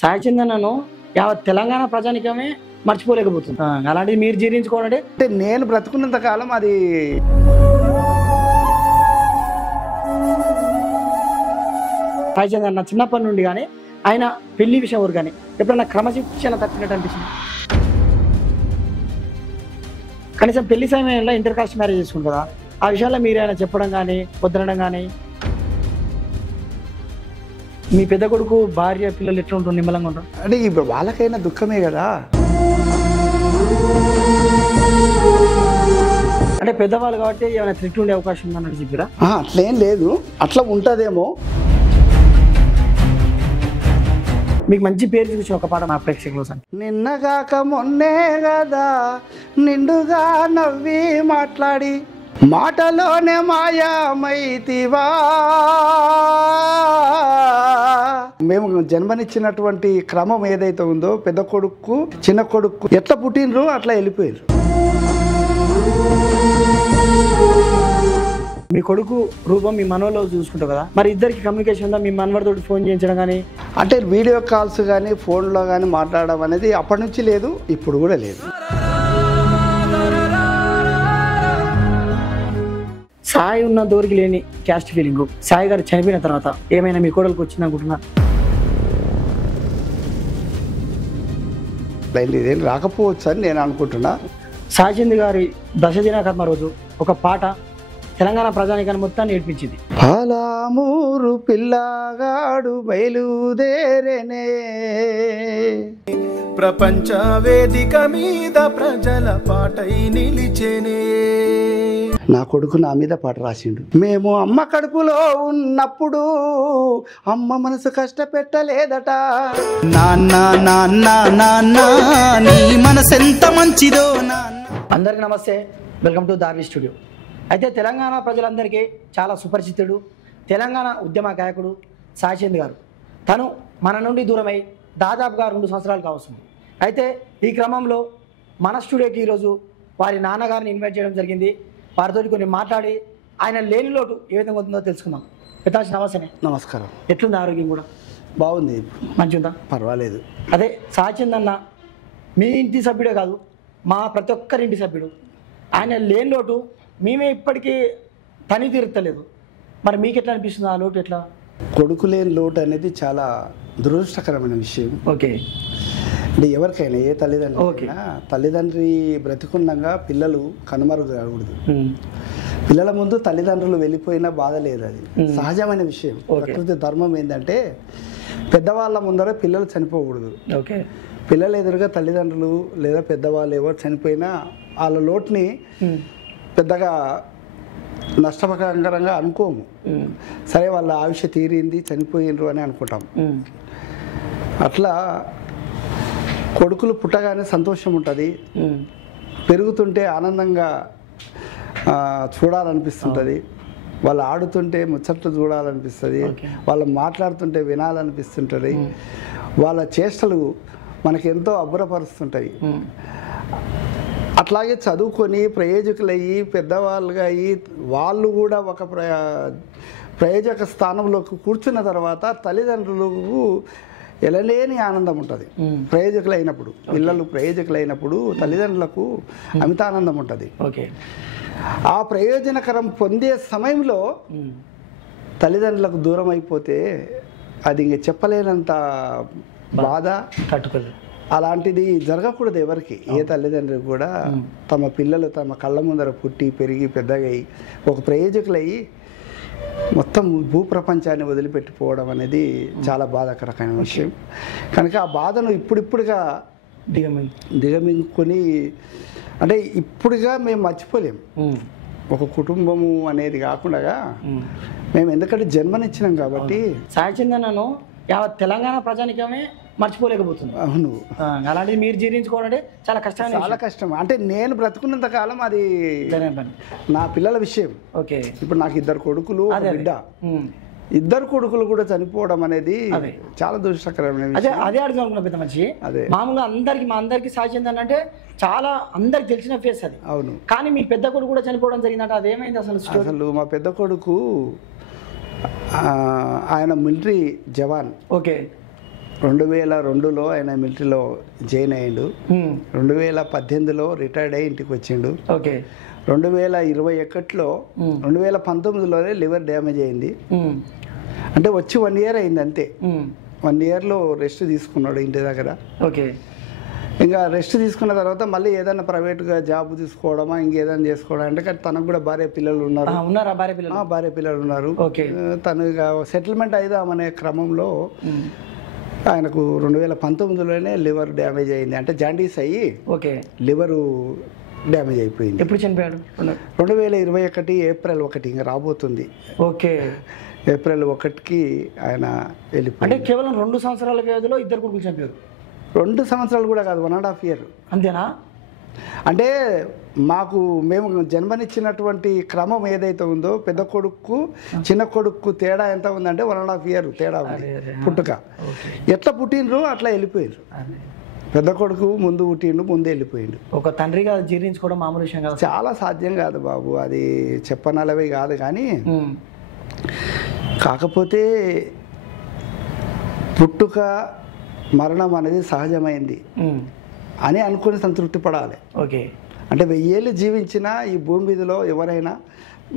సాయి చందనను యావత్ తెలంగాణ ప్రజానికమే మర్చిపోలేకపోతుంది. అలాంటిది మీరు జీర్ణించుకోవాలంటే అంటే నేను బ్రతుకున్నంత కాలం అది సాయి చందన్ చిన్నప్పటి నుండి కానీ ఆయన పెళ్లి విషయం ఊరు కానీ ఎప్పుడైనా క్రమశిక్షణ తప్పినట్టు అనిపించింది? కనీసం పెళ్లి సమయంలో ఇంటర్ కాస్ట్ మ్యారేజ్ చేసుకుంటారు కదా, ఆ విషయాల్లో మీరు ఆయన చెప్పడం కానీ వద్దనడం కానీ, మీ పెద్ద కొడుకు భార్య పిల్లలు ఎట్లా ఉంటారు, నిమ్మలంగా ఉంటారు? అంటే ఇప్పుడు వాళ్ళకైనా దుఃఖమే కదా. అంటే పెద్దవాళ్ళు కాబట్టి ఏమైనా త్రిట్ ఉండే అవకాశం ఉందన్నట్టు చెప్పిరా? అట్లేం లేదు, అట్లా ఉంటుందేమో. మీకు మంచి పేరు చూసి ఒక పాట మా ప్రేక్షకులు సార్. నిన్నగాక మొన్నే కదా నిండుగా నవ్వి మాట్లాడి మాటలోనే మాయామైతివా. మేము జన్మనిచ్చినటువంటి క్రమం ఏదైతే ఉందో పెద్ద కొడుకు చిన్న కొడుకు ఎట్లా పుట్టినరు అట్లా వెళ్ళిపోయారు. మీ కొడుకు రూపం మీ మనోలో చూసుకుంటావు కదా, మరి ఇద్దరికి కమ్యూనికేషన్ ఉందా? మీ మనవడితో ఫోన్ చేయించడం కానీ, అంటే వీడియో కాల్స్ కానీ ఫోన్లో కానీ మాట్లాడడం అనేది అప్పటి నుంచి లేదు, ఇప్పుడు కూడా లేదు. సాయి ఉన్న దూరికి లేని క్యాస్ట్ ఫీలింగ్ సాయి గారు చనిపోయిన తర్వాత ఏమైనా మీ కోడలకు వచ్చింది అనుకుంటున్నా? ఇదేం రాకపోవచ్చు అని నేను అనుకుంటున్నా. సాయి చంద్ గారి దశదిన కర్మ రోజు ఒక పాట తెలంగాణ ప్రజానికాన్ని మొత్తాన్ని నేర్పించింది. పాలామూరు పిల్లగాడు బయలుదేరేనే ప్రపంచ వేదిక మీద ప్రజల పాటై నిలిచేనే. నా కొడుకు నా మీద పాట రాసిండు. మేము అమ్మ కడుపులో ఉన్నప్పుడు అమ్మ మనసు కష్టపెట్టలేదట. నాన్న నాన్న నాన్న నీ మనసెంత మంచిదో నాన్న. అందరికీ నమస్తే, వెల్కమ్ టు దార్వి స్టూడియో. అయితే తెలంగాణ ప్రజలందరికీ చాలా సుపరిచితుడు తెలంగాణ ఉద్యమ గాయకుడు సాయి చంద్ గారు. తను మన నుండి దూరమై దాదాపుగా 2 సంవత్సరాలు కావస్తుంది. అయితే ఈ క్రమంలో మన స్టూడియోకి ఈరోజు వారి నాన్నగారిని ఇన్వైట్ చేయడం జరిగింది. వారితో కొన్ని మాట్లాడి ఆయన లేని లోటు ఏ విధంగా ఉంటుందో తెలుసుకుందాం. పెద్దాచి నమస్తే. నమస్కారం. ఎట్లుంది ఆరోగ్యం? కూడా బాగుంది, మంచిగా ఉందా? పర్వాలేదు. అదే సాయి చంద్ అన్న మీ ఇంటి సభ్యుడే కాదు, మా ప్రతి ఒక్కరి ఇంటి సభ్యుడు. ఆయన లేని లోటు మేమే ఇప్పటికీ పని తీరుతలేదు. మరి మీకు ఎట్లా అనిపిస్తుంది ఆ లోటు? ఎట్లా కొడుకు లేని లోటు అనేది చాలా దురదృష్టకరమైన విషయం. ఓకే, అంటే ఎవరికైనా ఏ తల్లిదండ్రులైనా తల్లిదండ్రి బ్రతికున్నంగా పిల్లలు కనుమరుగు కాకూడదు. పిల్లల ముందు తల్లిదండ్రులు వెళ్ళిపోయినా బాధ లేదు, అది సహజమైన విషయం. ప్రకృతి ధర్మం ఏంటంటే పెద్దవాళ్ళ ముందర పిల్లలు చనిపోకూడదు. ఓకే, పిల్లలు ఎదురుగా తల్లిదండ్రులు లేదా పెద్దవాళ్ళు ఎవరు చనిపోయినా వాళ్ళ లోటుని పెద్దగా నష్టకరంగా అనుకోము. సరే వాళ్ళ ఆయుష్ తీరింది చనిపోయినరు అని అనుకుంటాం. అట్లా కొడుకులు పుట్టగానే సంతోషం ఉంటుంది, పెరుగుతుంటే ఆనందంగా చూడాలనిపిస్తుంటుంది, వాళ్ళు ఆడుతుంటే ముచ్చట్లు చూడాలనిపిస్తుంది, వాళ్ళు మాట్లాడుతుంటే వినాలనిపిస్తుంటుంది, వాళ్ళ చేష్టలు మనకెంతో అబ్బురపరుస్తుంటాయి. అట్లాగే చదువుకొని ప్రయోజకులయ్యి పెద్దవాళ్ళుగా అయ్యి వాళ్ళు కూడా ఒక ప్రయోజక స్థానంలోకి కూర్చున్న తర్వాత తల్లిదండ్రులకు ఎలలేని ఆనందం ఉంటుంది. ప్రయోజకులు అయినప్పుడు పిల్లలు ప్రయోజకులు అయినప్పుడు తల్లిదండ్రులకు అమితానందం ఉంటుంది. ఆ ప్రయోజనకరం పొందే సమయంలో తల్లిదండ్రులకు దూరం అయిపోతే అది ఇంక చెప్పలేనంత బాధ తట్టుకోలేదు. అలాంటిది జరగకూడదు ఎవరికి, ఏ తల్లిదండ్రులు కూడా. తమ పిల్లలు తమ కళ్ళ ముందర పుట్టి పెరిగి పెద్దగై ఒక ప్రయోజకులయ్యి మొత్తం భూప్రపంచాన్ని వదిలిపెట్టిపోవడం అనేది చాలా బాధాకరమైన విషయం. కనుక ఆ బాధను ఇప్పుడిప్పుడుగా దిగమింగుకొని, అంటే ఇప్పుడుగా మేము మర్చిపోలేము. ఒక కుటుంబము అనేది కాకుండా మేము ఎందుకంటే జన్మనిచ్చినాం కాబట్టి. సాయి చందనను యావత్ తెలంగాణ ప్రజానికమే మర్చిపోలేకపోతుంది. అవును, అలాంటిది మీరు జీర్ణించుకోవాలంటే చాలా కష్టం. చాలా కష్టం. అంటే నేను బ్రతుకున్నంత కాలం అది నా పిల్లల విషయం. ఓకే, ఇప్పుడు నాకు 2 కొడుకులు బిడ్డ, 2 కొడుకులు కూడా చనిపోవడం అనేది చాలా దురదృష్టకరమైన విషయం. అదే అడుగుదాం అనుకున్నా పెద్ద మనిషి. మామూలుగా మా అందరికి సాయి చందన్ అంటే చాలా అందరికి తెలిసిన ఫేస్ అది. అవును, కానీ మీ పెద్ద కొడుకు కూడా చనిపోవడం జరిగిందంట, అదేమైంది అసలు? అసలు మా పెద్ద కొడుకు ఆయన మిలిటరీ జవాన్. ఓకే, 2002లో ఆయన మిలిటరీలో జాయిన్ అయ్యిండు. 2018లో రిటైర్డ్ అయ్యి ఇంటికి వచ్చిండు. ఓకే. 2021లో 2019లోనే లివర్ డ్యామేజ్ అయింది. అంటే వచ్చి 1 year అయింది అంతే. 1 yearలో రెస్ట్ తీసుకున్నాడు ఇంటి దగ్గర. ఓకే. ఇంకా రెస్ట్ తీసుకున్న తర్వాత మళ్ళీ ఏదైనా ప్రైవేట్గా జాబ్ తీసుకోవడమా ఇంకేదైనా చేసుకోవడం అంటే తనకు కూడా భార్య పిల్లలు ఉన్నారు. భార్య పిల్లలు ఉన్నారు. తను ఇక సెటిల్మెంట్ అయిదామనే క్రమంలో ఆయనకు 2019లోనే లివర్ డ్యామేజ్ అయింది. అంటే జాండీస్ అయ్యి లివరు డ్యామేజ్ అయిపోయింది. ఎప్పుడు చనిపోయాడు? 2021 ఏప్రిల్ 1 ఇంకా రాబోతుంది. ఓకే. ఏప్రిల్ 1కి ఆయన వెళ్ళిపోయాడు. అంటే కేవలం 2 సంవత్సరాల వ్యవధిలో 2 కొడుకులు చనిపోయారు. 2 సంవత్సరాలు కూడా కాదు, 1.5 year. అంతేనా? అంటే మేము జన్మనిచ్చినటువంటి క్రమం ఏదైతే ఉందో పెద్ద కొడుకు చిన్న కొడుకు తేడా ఎంత ఉందంటే 1.5 year తేడా ఉంది పుట్టుక. ఎట్లా పుట్టినరు అట్లా వెళ్ళిపోయారు. పెద్ద కొడుకు ముందు పుట్టిండు, ముందే వెళ్ళిపోయిండు. ఒక తండ్రిగా జీర్ణించుకోవడం మామూలు విషయం కాదు, చాలా సాధ్యం కాదు బాబు. అది చెప్పనలవే కాదు. కానీ కాకపోతే పుట్టుక మరణం అనేది సహజమైంది అని అనుకుని సంతృప్తి పడాలి. ఓకే. అంటే 1000 ఏళ్ళు జీవించినా ఈ భూమి మీదలో ఎవరైనా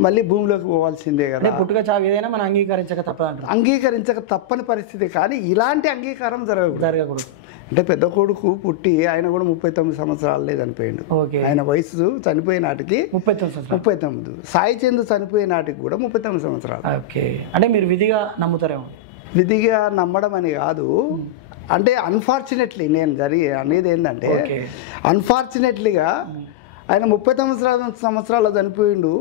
మళ్ళీ భూమిలోకి పోవాల్సిందే కదా. పుట్టుక చావు ఏదైనా మనం అంగీకరించక తప్పని పరిస్థితి. కానీ ఇలాంటి అంగీకారం జరగకూడదు. అంటే పెద్ద కొడుకు పుట్టి ఆయన కూడా 39 సంవత్సరాలే చనిపోయిండు. ఆయన వయసు చనిపోయే నాటికి 39. సాయి చంద్ చనిపోయే నాటికి కూడా 39 సంవత్సరాలు. అంటే మీరు విధిగా నమ్ముతారేమో? విధిగా నమ్మడం అని కాదు. అంటే అన్ఫార్చునేట్లీ నేను అనేది ఏంటంటే అన్ఫార్చునేట్లీగా ఆయన 39 సంవత్సరాలు చనిపోయిండు.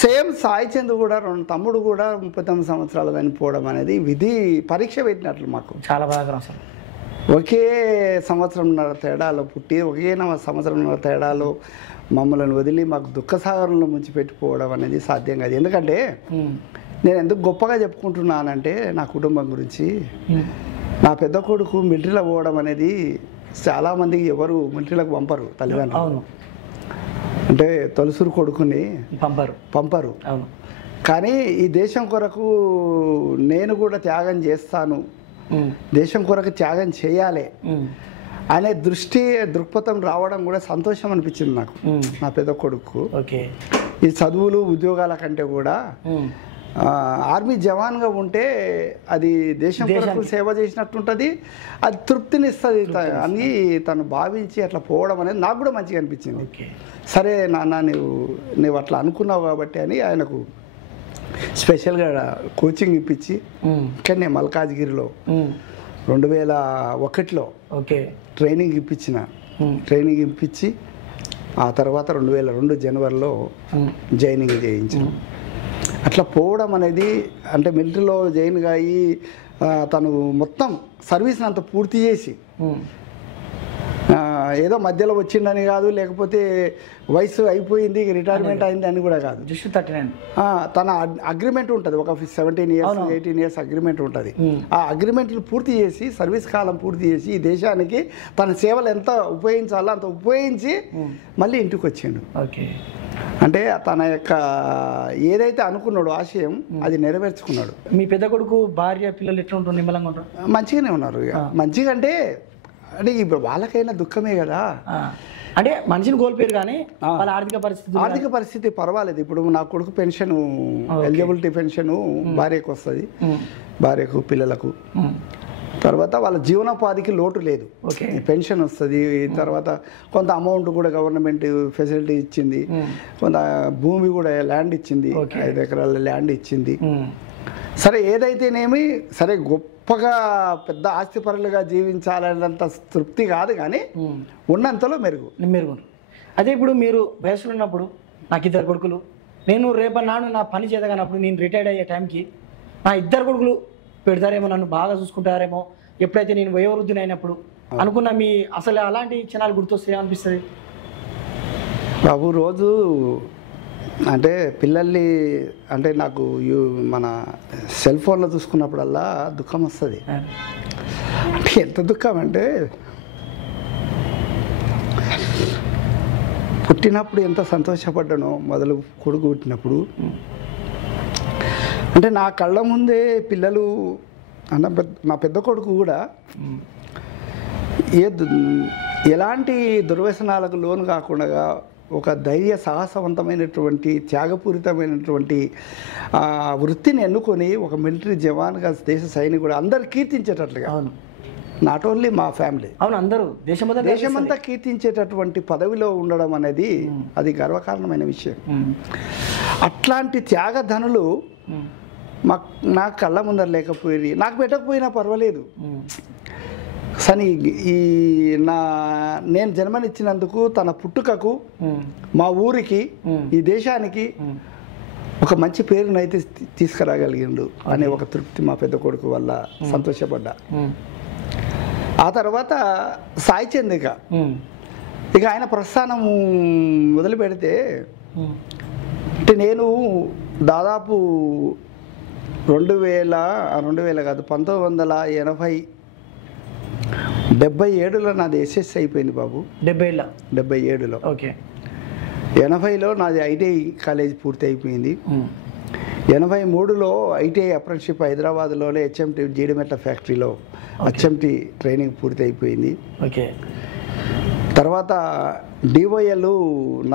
సేమ్ సాయి చంద్ కూడా తమ్ముడు కూడా 39 సంవత్సరాలు చనిపోవడం అనేది విధి పరీక్ష పెట్టినట్లు మాకు. చాలా బాగా అసలు ఒకే సంవత్సరంన్నర తేడాలో పుట్టి ఒకే సంవత్సరంన్నర తేడాలో మమ్మల్ని వదిలి మాకు దుఃఖసాగరంలో ముంచి పెట్టిపోవడం అనేది సాధ్యం కాదు. ఎందుకంటే నేను ఎందుకు గొప్పగా చెప్పుకుంటున్నానంటే నా కుటుంబం గురించి. నా పెద్ద కొడుకు మిలిటరీలో పోవడం అనేది చాలామందికి ఎవరు మిలిటరీలకు పంపరు తల్లిదండ్రులు. అంటే తొలసూరు కొడుకుని పంపరు. కానీ ఈ దేశం కొరకు నేను కూడా త్యాగం చేస్తాను, దేశం కొరకు త్యాగం చేయాలి అనే దృక్పథం రావడం కూడా సంతోషం అనిపించింది నాకు. నా పెద్ద కొడుకు ఈ చదువులు ఉద్యోగాల కంటే కూడా ఆర్మీ జవాన్గా ఉంటే అది దేశం కొరకు సేవ చేసినట్టుంటుంది, అది తృప్తినిస్తుంది అని తను భావించి అట్లా పోవడం అనేది నాకు కూడా మంచిగా అనిపించింది. సరే నాన్న నువ్వు అట్లా అనుకున్నావు కాబట్టి అని ఆయనకు స్పెషల్గా కోచింగ్ ఇప్పించి ఇక్కడనే మల్కాజ్గిరిలో 2001లో ట్రైనింగ్ ఇప్పించి ఆ తర్వాత 2002 జనవరిలో జాయినింగ్ చేయించాను. అట్లా పోవడం అనేది అంటే మిలిటరీలో జాయిన్గా అయ్యి తను మొత్తం సర్వీస్ని అంత పూర్తి చేసి ఏదో మధ్యలో వచ్చిందని కాదు, లేకపోతే వయసు అయిపోయింది రిటైర్మెంట్ అయింది అని కూడా కాదు. తన అగ్రిమెంట్ ఉంటుంది, ఒక 17 years 18 years అగ్రిమెంట్ ఉంటుంది. ఆ అగ్రిమెంట్లు పూర్తి చేసి సర్వీస్ కాలం పూర్తి చేసి ఈ దేశానికి తన సేవలు ఎంత ఉపయోగించాలో అంత ఉపయోగించి మళ్ళీ ఇంటికి వచ్చిండు. అంటే తన యొక్క ఏదైతే అనుకున్నాడో ఆశయం అది నెరవేర్చుకున్నాడు. మీ పెద్ద కొడుకు భార్య పిల్లలు ఎట్లా ఉంటారు? నిమ్మలంగా ఉంటారు? మంచిగానే ఉన్నారు. మంచిగా అంటే ఇప్పుడు వాళ్ళకైనా దుఃఖమే కదా. అంటే మనిషిని కోల్పోయారు కానీ వాళ్ళ ఆర్థిక పరిస్థితి పర్వాలేదు. ఇప్పుడు నా కొడుకు పెన్షన్ ఎలిజిబిలిటీ పెన్షన్ భార్యకు వస్తుంది, భార్యకు పిల్లలకు. తర్వాత వాళ్ళ జీవనోపాధికి లోటు లేదు, పెన్షన్ వస్తుంది. తర్వాత కొంత అమౌంట్ కూడా గవర్నమెంట్ ఫెసిలిటీ ఇచ్చింది, కొంత భూమి కూడా ల్యాండ్ ఇచ్చింది, 5 ఎకరాల ల్యాండ్ ఇచ్చింది. సరే ఏదైతేనేమి సరే గొప్పగా పెద్ద ఆస్తిపరులుగా జీవించాలన్నంత తృప్తి కాదు, కానీ ఉన్నంతలో మెరుగు. అదే ఇప్పుడు మీరు వయసులో ఉన్నప్పుడు నాకు 2 కొడుకులు, నేను రేపన్నాడు నా పని చేతగానప్పుడు నేను రిటైర్డ్ అయ్యే టైంకి నా 2 కొడుకులు పెడతారేమో, నన్ను బాగా చూసుకుంటారేమో, ఎప్పుడైతే నేను వయోవృద్ధుని అయినప్పుడు అనుకున్న మీ అసలు అలాంటి క్షణాలు గుర్తొస్తే అనిపిస్తుంది బాబు? రోజు అంటే పిల్లల్ని అంటే నాకు మన సెల్ ఫోన్లో చూసుకున్నప్పుడల్లా దుఃఖం వస్తుంది. అంటే ఎంత దుఃఖం అంటే పుట్టినప్పుడు ఎంత సంతోషపడ్డానో మొదలు కొడుకు పుట్టినప్పుడు. అంటే నా కళ్ళ ముందే పిల్లలు మా పెద్ద కొడుకు కూడా ఎలాంటి దుర్వ్యసనాలకు లోను కాకుండా ఒక ధైర్య సాహసవంతమైనటువంటి త్యాగపూరితమైనటువంటి వృత్తిని ఎన్నుకొని ఒక మిలిటరీ జవాన్గా దేశ సైనికుడు అందరు కీర్తించేటట్లుగా, అవును, నాట్ ఓన్లీ మా ఫ్యామిలీ, అవును, అందరూ దేశమంతా కీర్తించేటటువంటి పదవిలో ఉండడం అనేది అది గర్వకారణమైన విషయం. అట్లాంటి త్యాగధనులు నాకు కళ్ళ ముందర లేకపోయి, నాకు పెట్టకపోయినా పర్వాలేదు, సని నేను జన్మనిచ్చినందుకు తన పుట్టుకకు మా ఊరికి ఈ దేశానికి ఒక మంచి పేరునైతే తీసుకురాగలిగిండు అనే ఒక తృప్తి మా పెద్ద కొడుకు వల్ల సంతోషపడ్డా. ఆ తర్వాత సాయి చంద్ ఇక ఆయన ప్రస్థానం మొదలు పెడితే అంటే నేను దాదాపు 2000 కాదు 1977లో నాది ఎస్ఎస్ అయిపోయింది బాబు. 77లో. ఓకే. 80లో నాది ఐటీఐ కాలేజ్ పూర్తి అయిపోయింది. 83లో ఐటీఐ అప్రెంటిస్షిప్ హైదరాబాద్లోనే హెచ్ఎంటీ జీడిమెట్ల ఫ్యాక్టరీలో హెచ్ఎంటీ ట్రైనింగ్ పూర్తి అయిపోయింది. ఓకే. తర్వాత డివైఎల్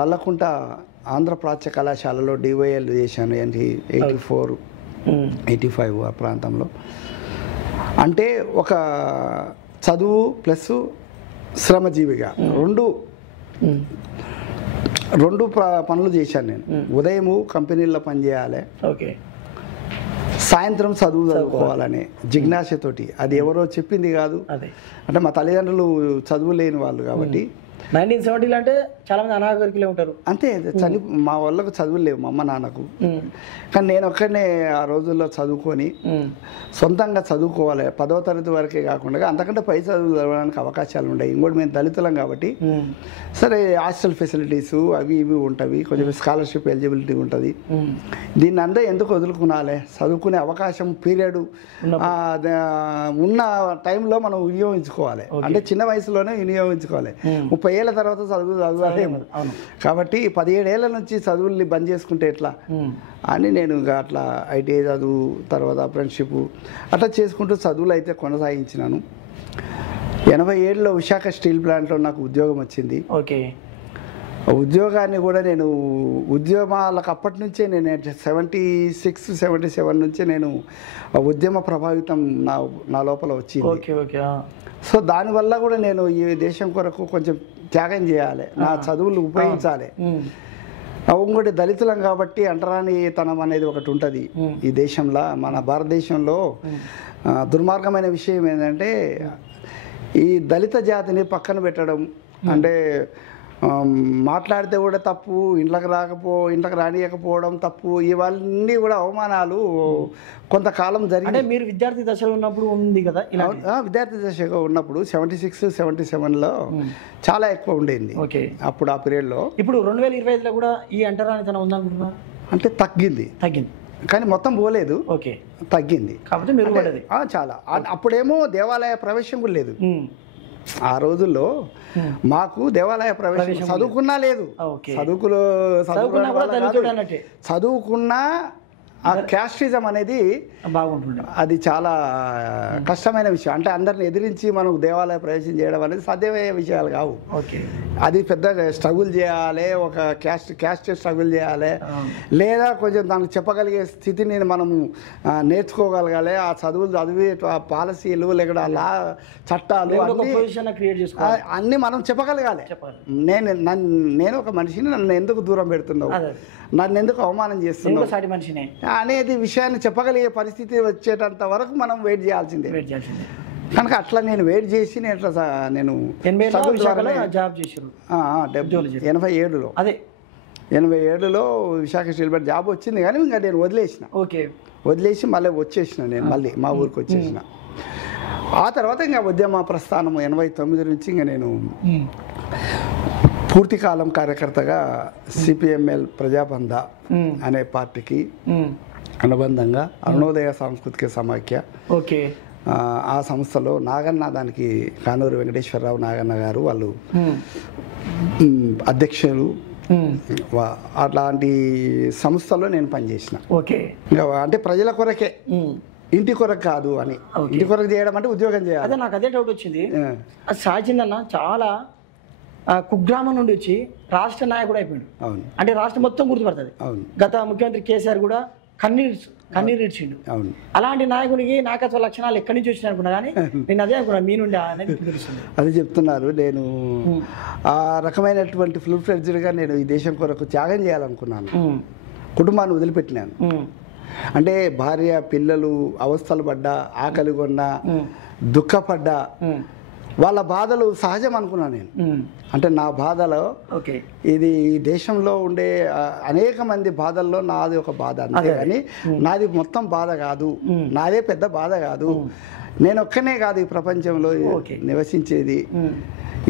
నల్లకుంట ఆంధ్ర ప్రాచ్య కళాశాలలో డివైఎల్ చేశాను 84, 85 ఆ ప్రాంతంలో. అంటే ఒక చదువు ప్లస్ శ్రమజీవిగా రెండు పనులు చేశాను నేను. ఉదయము కంపెనీల్లో పనిచేయాలి, ఓకే, సాయంత్రం చదువుకోవాలని జిజ్ఞాసతోటి. అది ఎవరో చెప్పింది కాదు, అంటే మా తల్లిదండ్రులు చదువు లేని వాళ్ళు కాబట్టి. 1970 అంటే చాలా మంది అనాగరికులే ఉంటారు. అంతే, మా వాళ్ళకు చదువులు లేవు మా అమ్మ నాన్నకు. కానీ నేను ఒక్కడనే ఆ రోజుల్లో చదువుకొని సొంతంగా చదువుకోవాలి. 10వ తరగతి వరకే కాకుండా అంతకంటే పై చదువులు చదవడానికి అవకాశాలు ఉంటాయి. ఇంకోటి మేము దళితులం కాబట్టి సరే హాస్టల్ ఫెసిలిటీస్ అవి ఇవి ఉంటుంది, కొంచెం స్కాలర్షిప్ ఎలిజిబిలిటీ ఉంటుంది. దీన్ని అంతా ఎందుకు వదులుకునాలి? చదువుకునే అవకాశం పీరియడ్ ఉన్న టైంలో మనం వినియోగించుకోవాలి. అంటే చిన్న వయసులోనే వినియోగించుకోవాలి. 30 ఏళ్ళ తర్వాత చదవలేము కాబట్టి 17 ఏళ్ళ నుంచి చదువుల్ని బంద్ చేసుకుంటే ఎట్లా అని నేను అట్లా ఐటీఐ చదువు తర్వాత అప్రెంటిస్షిప్ అట్లా చేసుకుంటూ చదువులు అయితే కొనసాగించినాను. 87లో విశాఖ స్టీల్ ప్లాంట్లో నాకు ఉద్యోగం వచ్చింది. ఓకే. ఉద్యోగాన్ని కూడా నేను ఉద్యమాలకు అప్పటి నుంచే నేను 76, 77 నుంచే నేను ఉద్యమ ప్రభావితం నా లోపల వచ్చింది. ఓకే. ఓకే. సో దానివల్ల కూడా నేను ఈ దేశం కొరకు కొంచెం త్యాగం చేయాలి, నా చదువులు ఉపయోగించాలి. ఇంకోటి దళితులం కాబట్టి అంటరానితనం అనేది ఒకటి ఉంటుంది ఈ దేశంలో. మన భారతదేశంలో దుర్మార్గమైన విషయం ఏంటంటే ఈ దళిత జాతిని పక్కన పెట్టడం. అంటే మాట్లాడితే కూడా తప్పు, ఇంట్లోకి రానియకపోవడం తప్పు, ఇవన్నీ కూడా అవమానాలు కొంతకాలం జరిగింది. మీరు విద్యార్థి దశలో ఉన్నప్పుడు ఉంది కదా? విద్యార్థి దశగా ఉన్నప్పుడు 76, 77లో చాలా ఎక్కువ ఉండేది. ఓకే. అప్పుడు ఆ పీరియడ్లో. ఇప్పుడు 2025లో కూడా ఈ అంటరానితనం ఉందనుకుంటున్నా? అంటే తగ్గింది కానీ మొత్తం పోలేదు. ఓకే. తగ్గింది కాబట్టి మీరు చాలా. అప్పుడేమో దేవాలయ ప్రవేశం కూడా లేదు. ఆ రోజుల్లో మాకు దేవాలయ ప్రవేశం చదువుకున్నా లేదు. చదువుకున్నా ఆ క్యాస్టిజం అనేది బాగుంటుంది. అది చాలా కష్టమైన విషయం. అంటే అందరిని ఎదిరించి మనం దేవాలయ ప్రవేశం చేయడం అనేది సాధ్యమయ్యే విషయాలు కావు. ఓకే. అది పెద్ద స్ట్రగుల్ చేయాలి, ఒక క్యాస్ట్ స్ట్రగుల్ చేయాలి, లేదా కొంచెం దానికి చెప్పగలిగే స్థితిని మనము నేర్చుకోగలగాలి. ఆ చదువులు చదివి పాలసీలు లేక లా చట్టాలు అన్నీ మనం చెప్పగలగాలి. నేను ఒక మనిషిని, నన్ను ఎందుకు దూరం పెడుతున్నావు, నన్ను ఎందుకు అవమానం చేస్తున్నావు అనేది విషయాన్ని చెప్పగలిగే పరిస్థితి వచ్చేటంత వరకు మనం వెయిట్ చేయాల్సిందే. కనుక అట్లా నేను వెయిట్ చేసి నేను 87లో 87లో విశాఖ స్టీల్ ప్లాంట్ జాబ్ వచ్చింది కానీ ఇంకా నేను వదిలేసి మళ్ళీ వచ్చేసిన. నేను మళ్ళీ మా ఊరికి వచ్చేసిన. ఆ తర్వాత ఇంకా ఉద్యమ ప్రస్థానం 89 నుంచి ఇంకా నేను పూర్తికాలం కార్యకర్తగా సిపిఎంఎల్ ప్రజాబంధ అనే పార్టీకి అనుబంధంగా అరుణోదయ సాంస్కృతిక సమాఖ్య, ఆ సంస్థలో నాగన్న, దానికి కానూరు వెంకటేశ్వరరావు నాగన్న గారు వాళ్ళు అధ్యక్షులు. అట్లాంటి సంస్థలో నేను పనిచేసిన. అంటే ప్రజల కొరకే ఇంటి కొరకు కాదు అని. ఇంటి కొరకు చేయడం అంటే ఉద్యోగం చేయాలి. అదే నాకు అదే డౌట్ వచ్చింది. అది సాచిందన్న చాలా కుగ్రామం నుండి వచ్చి రాష్ట్ర నాయకుడు అయిపోయాడు. అవును, అంటే రాష్ట్రం మొత్తం గుర్తుపడుతుంది. అవును, గత ముఖ్యమంత్రి కేసీఆర్ కూడా కన్నీరు ఇచ్చిండు. అవును. అలాంటి నాయకుడికి నాయకత్వ లక్షణాలు ఎక్కడి నుంచి వచ్చినాయి అనుకున్నా, కానీ నేను అదే అనుకున్నా మీ నుండి అనేది తెలుస్తుంది. అది చెప్తున్నారు. నేను ఆ రకమైనటువంటి ఫుల్ ఫ్లెడ్జ్డ్గా నేను ఈ దేశం కొరకు త్యాగం చేయాలనుకున్నాను. కుటుంబాన్ని వదిలిపెట్టినాను. అంటే భార్య పిల్లలు అవస్థలు పడ్డా, ఆకలి కొన్నా, దుఃఖపడ్డా, వాళ్ళ బాధలు సహజం అనుకున్నాను నేను. అంటే నా బాధలో ఇది ఈ దేశంలో ఉండే అనేక మంది బాధల్లో నాది ఒక బాధ, అంతేగాని నాది మొత్తం బాధ కాదు, నాదే పెద్ద బాధ కాదు. నేను ఒక్కనే కాదు ఈ ప్రపంచంలో నివసించేది,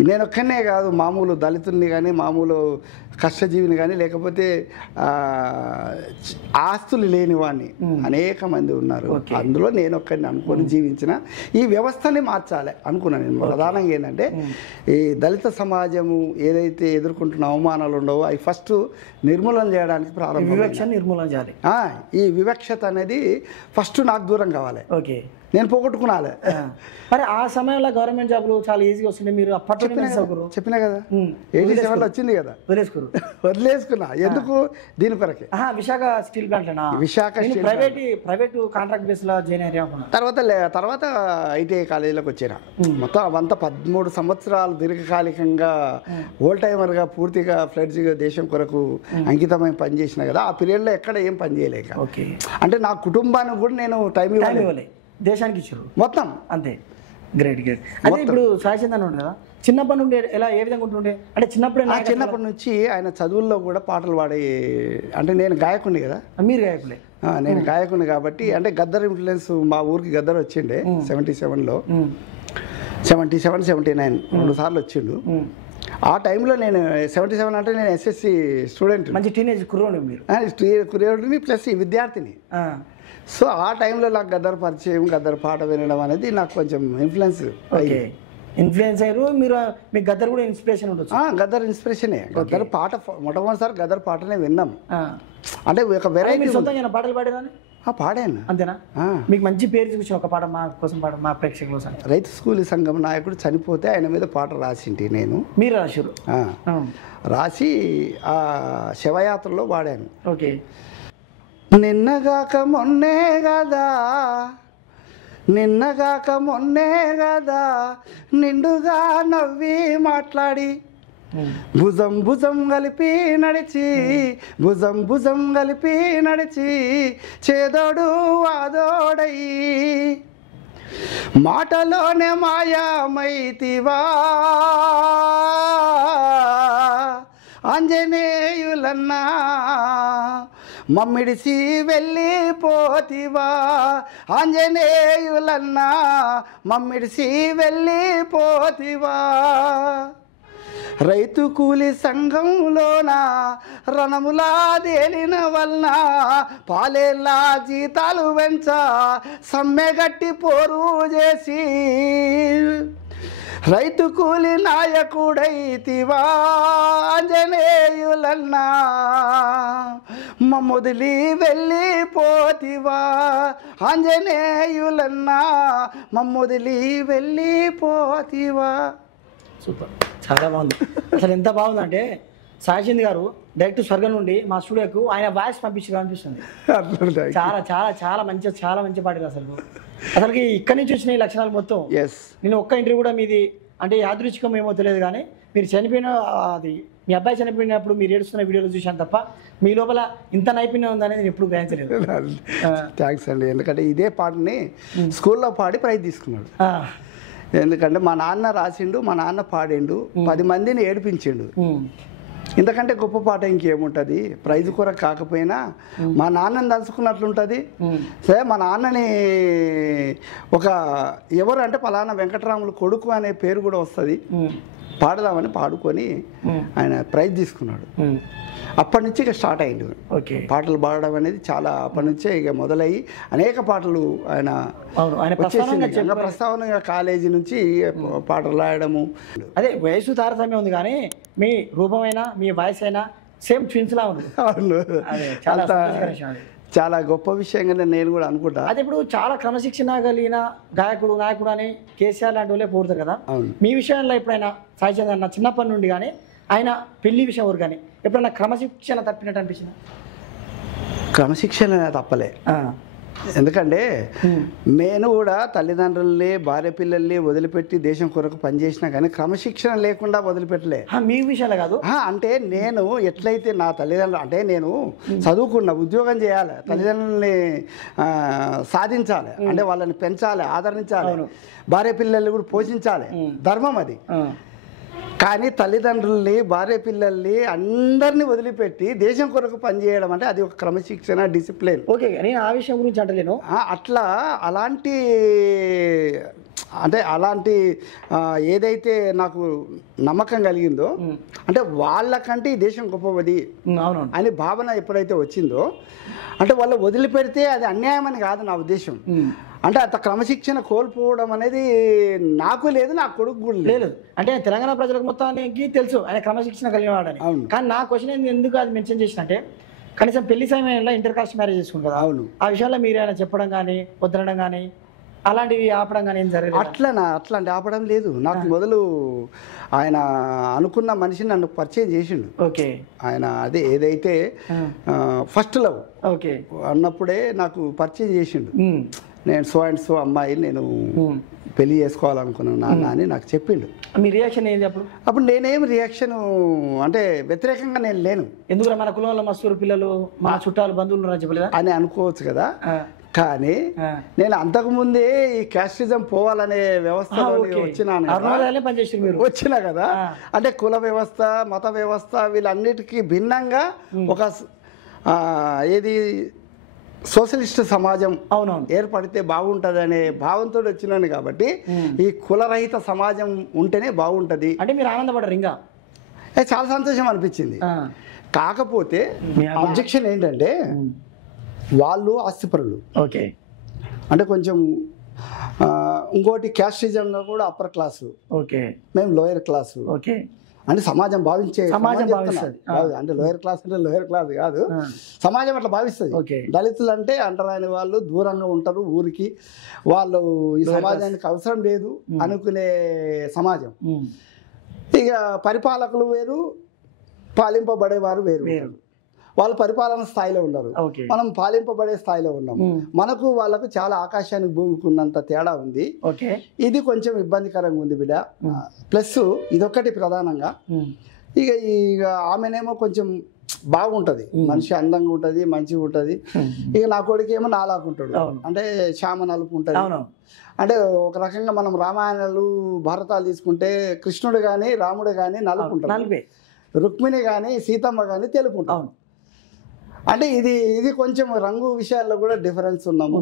నేను ఒక్కనే కాదు మామూలు దళితుల్ని కానీ, మామూలు కష్టజీవిని కానీ, లేకపోతే ఆస్తులు లేని వాడిని అనేక మంది ఉన్నారు. అందులో నేను ఒక్కడిని అనుకొని జీవించిన ఈ వ్యవస్థని మార్చాలి అనుకున్నాను నేను. ప్రధానంగా ఏంటంటే ఈ దళిత సమాజము ఏదైతే ఎదుర్కొంటున్న అవమానాలు ఉండవో అవి ఫస్ట్ నిర్మూలన చేయడానికి నిర్మూలన చేయాలి. ఈ వివక్షత అనేది ఫస్ట్ నాకు దూరం కావాలి, నేను పోగొట్టుకున్నాను. మరి ఆ సమయంలో గవర్నమెంట్ జాబ్లు చాలా ఈజీగా వస్తుండే, మీరు అప్పట్లో చెప్పినా కదా 87లో వచ్చింది కదా, వదిలేసుకున్నా. ఎందుకు? దీని కొరకే. Visakha steel plant, Visakha private contract base లో జాయిన్ అయ్యా. తర్వాత ఐటీఐ కాలేజీలోకి వచ్చాను. మొత్తం అంతా 13 సంవత్సరాలు దీర్ఘకాలికంగా ఓల్డ్ టైమర్గా పూర్తిగా ఫ్లడ్స్గా దేశం కొరకు అంకితమై పనిచేసిన కదా. ఆ పీరియడ్లో ఎక్కడ ఏం పని చేయలేక, అంటే నా కుటుంబానికి కూడా నేను టైం ఇవ్వలేదు, దేశానికి ఇచ్చారు మొత్తం. అంతే. గ్రేట్. అదే ఇప్పుడు సాయచందన్ ఉండే కదా, చిన్నప్పటి నుండి ఎలా ఏ విధంగా ఉంటుండే? అంటే చిన్నప్పటి నుంచి ఆయన చదువుల్లో కూడా పాటలు పాడే, అంటే నేను గాయకుడిని కదా. మీరు గాయకులే? నేను గాయకుడిని కాబట్టి, అంటే గద్దర్ ఇన్ఫ్లుయెన్స్ మా ఊరికి గద్దర్ వచ్చిండే 77లో, 77, 79 2 సార్లు వచ్చిండు. ఆ టైంలో నేను 77 అంటే నేను ఎస్ఎస్సి స్టూడెంట్, మంచి టీనేజ్ కుర్రోడు మీరు, కుర్రోడిని ప్లస్ విద్యార్థిని. సో ఆ టైంలో నాకు గద్దర్ పరిచయం, గద్దర్ పాట వినడం అనేది నాకు కొంచెం ఇన్ఫ్లుయెన్స్ అయ్యారు మీరు. మీకు గద్దర్ కూడా ఇన్స్పిరేషన్ ఉండొచ్చు? గద్దర్ ఇన్స్పిరేషనే. గద్దర్ పాట మొట్టమొదటిసారి గద్దర్ పాటనే విన్నాం. అంటే ఒక వెరైటీ పాటలు పాడారని పాడాను. అంతేనా? మీకు మంచి పేరు చూసి ఒక పాట మా కోసం పాట, మా ప్రేక్షకుల కోసం. రైతు స్కూల్ సంఘం నాయకుడు చనిపోతే ఆయన మీద పాట రాసింటి నేను. మీరు రాశారు? రాసి ఆ శవయాత్రలో పాడాను. ఓకే. నిన్నగాక మొన్నే కదా, నిన్నగాక మొన్నే కదా, నిండుగా నవ్వి మాట్లాడి, భుజం భుజం కలిపి నడిచి, భుజం భుజం కలిపి నడిచి, చేదోడు వాదోడయి, మాటలోనే మాయామైతివా ఆంజనేయులన్నా, మమ్మిడిసి వెళ్ళిపోతివా ఆంజనేయులన్నా, మమ్మిడిసి వెళ్ళిపోతివా. రైతు కూలి సంఘంలోన రణములా తేలిన వలన, పాలేళ్ళ జీతాలు వెంచ సమ్మెగట్టి పోరు చేసి, రైతు కూలి నాయకుడైతివా ఆంజనేయులన్నా, మమ్మొదిలి వెళ్ళిపోతివా ఆంజనేయులన్నా, మమ్మొదిలి వెళ్ళిపోతివా. సూపర్, చాలా బాగుంది. అసలు ఎంత బాగుందంటే సాయచంద్ గారు డైరెక్ట్ స్వర్గం నుండి మా స్టూడియోకు ఆయన వాయిస్ పంపించారు అనిపిస్తుంది. చాలా చాలా చాలా మంచి పాడారు. అసలుకి ఇక్కడి నుంచి వచ్చిన ఈ లక్షణాలు మొత్తం. నేను ఒక్క ఇంటర్వ్యూ కూడా మీది అంటే యాదృచ్ఛికం ఏమో తెలియదు, కానీ మీరు చనిపోయిన అది మీ అబ్బాయి చనిపోయినప్పుడు మీరు ఏడుస్తున్న వీడియోలు చూశాను తప్ప మీ లోపల ఇంత నైపుణ్యం ఉందనేది నేను ఎప్పుడు గ్రహించలేదు. థ్యాంక్స్ అండి. ఎందుకంటే ఇదే పాటని స్కూల్లో పాడి ప్రైజ్ తీసుకున్నాడు. ఎందుకంటే మా నాన్న రాసిండు, మా నాన్న పాడిండు, 10 మందిని ఏడిపించిండు. ఇంతకంటే గొప్ప పాట ఇంకేముంటుంది? ప్రైజ్ కొరకు కాకపోయినా మా నాన్నని తలుచుకున్నట్లుంటుంది. సరే, మా నాన్నని ఒక ఎవరు అంటే పలానా వెంకటరాములు కొడుకు అనే పేరు కూడా వస్తుంది, పాడదామని పాడుకొని ఆయన ప్రైజ్ తీసుకున్నాడు. అప్పటి నుంచి ఇక స్టార్ట్ అయింది పాటలు పాడడం అనేది. చాలా అప్పటి నుంచే ఇక మొదలయ్యి అనేక పాటలు ఆయన వచ్చేసింది. ప్రస్తావనగా కాలేజీ నుంచి పాటలు రాయడము. అదే వయసు తారతమ్యం ఉంది, కానీ మీ రూపమైనా మీ వాయిస్ అయినా సేమ్ ట్విన్స్ లా ఉంది. చాలా గొప్ప విషయంగానే నేను కూడా అనుకుంటా. అదే ఇప్పుడు చాలా క్రమశిక్షణ కలిగిన గాయకుడు నాయకుడు అని కేసీఆర్ లాంటి వాళ్ళే పోతారు కదా. అవును. మీ విషయంలో ఎప్పుడైనా సాయి చంద్ అన్న చిన్నప్పటి నుండి కానీ ఆయన పెళ్లి విషయం వరకు కానీ ఎప్పుడైనా క్రమశిక్షణ తప్పినట్టు అనిపించింది? క్రమశిక్షణ తప్పలే. ఎందుకంటే నేను కూడా తల్లిదండ్రుల్ని భార్య పిల్లల్ని వదిలిపెట్టి దేశం కొరకు పనిచేసినా కానీ క్రమశిక్షణ లేకుండా వదిలిపెట్టలే. మీ విషయాలే కాదు, అంటే నేను ఎట్లయితే నా తల్లిదండ్రులు అంటే నేను చదువుకున్న ఉద్యోగం చేయాలి, తల్లిదండ్రుల్ని సాధించాలి, అంటే వాళ్ళని పెంచాలి, ఆదరించాలి, భార్య పిల్లల్ని కూడా పోషించాలి, ధర్మం అది. కానీ తల్లిదండ్రుల్ని భార్య పిల్లల్ని అందరినీ వదిలిపెట్టి దేశం కొరకు పనిచేయడం అంటే అది ఒక క్రమశిక్షణ, డిసిప్లిన్. ఓకే, నేను ఆ విషయం గురించి అంటలేను. అట్లా అలాంటి అంటే అలాంటి ఏదైతే నాకు నమ్మకం కలిగిందో అంటే వాళ్ళకంటే ఈ దేశం గొప్పది అని భావన ఎప్పుడైతే వచ్చిందో అంటే వాళ్ళు వదిలిపెడితే అది అన్యాయం అని కాదు నా ఉద్దేశం. అంటే అంత క్రమశిక్షణ కోల్పోవడం అనేది నాకు లేదు, నా కొడుకు కూడా లేదు. అంటే తెలంగాణ ప్రజలకు మొత్తానికి తెలుసు ఆయన క్రమశిక్షణ కలిగిన వాడని. కానీ నా క్వశ్చన్ ఎందుకు అది మెన్షన్ చేసినట్టే కనీసం పెళ్లి సమయంలో ఇంటర్ కాస్ట్ మ్యారేజ్ చేసుకుంటారు కదా. అవును. ఆ విషయాల్లో మీరు ఆయన చెప్పడం కానీ వద్దనడం కానీ అలాంటివి ఆపడం కానీ ఏం జరగలేదు? అట్లాంటి ఆపడం లేదు. నాకు మొదలు ఆయన అనుకున్న మనిషిని నన్ను పరిచయం చేసిండు. ఓకే. ఆయన అదే ఏదైతే ఫస్ట్ లవ్ ఓకే అన్నప్పుడే నాకు పరిచయం చేసిండు. నేను సో అండ్ సో అమ్మాయి నేను పెళ్లి చేసుకోవాలనుకున్నాను నాన్న అని నాకు చెప్పిండు. మీ రియాక్షన్ ఏంది అప్పుడు? అప్పుడు నేనేం రియాక్షన్ అంటే వ్యతిరేకంగా నేను లేను. ఎందుకు మన కులంలో మస్తూరు పిల్లలు మా చుట్టాలు బంధువులు చెప్పలేదా అని అనుకోవచ్చు కదా. కానీ నేను అంతకుముందే ఈ క్యాస్టిజం పోవాలనే వ్యవస్థలో వచ్చినా కదా. అంటే కుల వ్యవస్థ, మత వ్యవస్థ వీళ్ళన్నిటికీ భిన్నంగా ఒక ఏది సోషలిస్ట్ సమాజం ఏర్పడితే బాగుంటుంది అనే భావంతో వచ్చినాను. కాబట్టి ఈ కులరహిత సమాజం ఉంటేనే బాగుంటది అంటే మీరు ఆనందపడరు? ఇంకా చాలా సంతోషం అనిపించింది. కాకపోతే అబ్జెక్షన్ ఏంటంటే వాళ్ళు ఆస్తిపరులు. ఓకే. అంటే కొంచెం ఇంకోటి క్యాస్టిజంలో కూడా అప్పర్ క్లాసు, ఓకే, మేము లోయర్ క్లాసు. ఓకే. అంటే సమాజం భావించే అంటే లోయర్ క్లాస్ అంటే లోయర్ క్లాస్ కాదు, సమాజం అట్లా భావిస్తుంది. దళితులు అంటే అంటరాని వాళ్ళు దూరంగా ఉంటారు ఊరికి, వాళ్ళు ఈ సమాజానికి అవసరం లేదు అనుకునే సమాజం. ఇక పరిపాలకులు వేరు, పాలింపబడేవారు వేరు. వాళ్ళు పరిపాలన స్థాయిలో ఉన్నారు, మనం పాలింపబడే స్థాయిలో ఉన్నాము. మనకు వాళ్ళకు చాలా ఆకాశానికి భూమికి ఉన్నంత తేడా ఉంది. ఇది కొంచెం ఇబ్బందికరంగా ఉంది బిడ్డ. ప్లస్ ఇదొక్కటి ప్రధానంగా. ఇక ఆమెనేమో కొంచెం బాగుంటది, మనిషి అందంగా ఉంటది, మంచిగా ఉంటది. ఇక నా కొడుకేమో నాలాగుంటాడు, అంటే శ్యామ నలుపు ఉంటది. అంటే ఒక రకంగా మనం రామాయణాలు భారతాలు తీసుకుంటే కృష్ణుడు కానీ రాముడు కానీ నలుపు ఉంటాడు, రుక్మిణి కానీ సీతమ్మ కానీ తెలుపు ఉంటాం. అంటే ఇది కొంచెం రంగు విషయాల్లో కూడా డిఫరెన్స్ ఉన్నాము.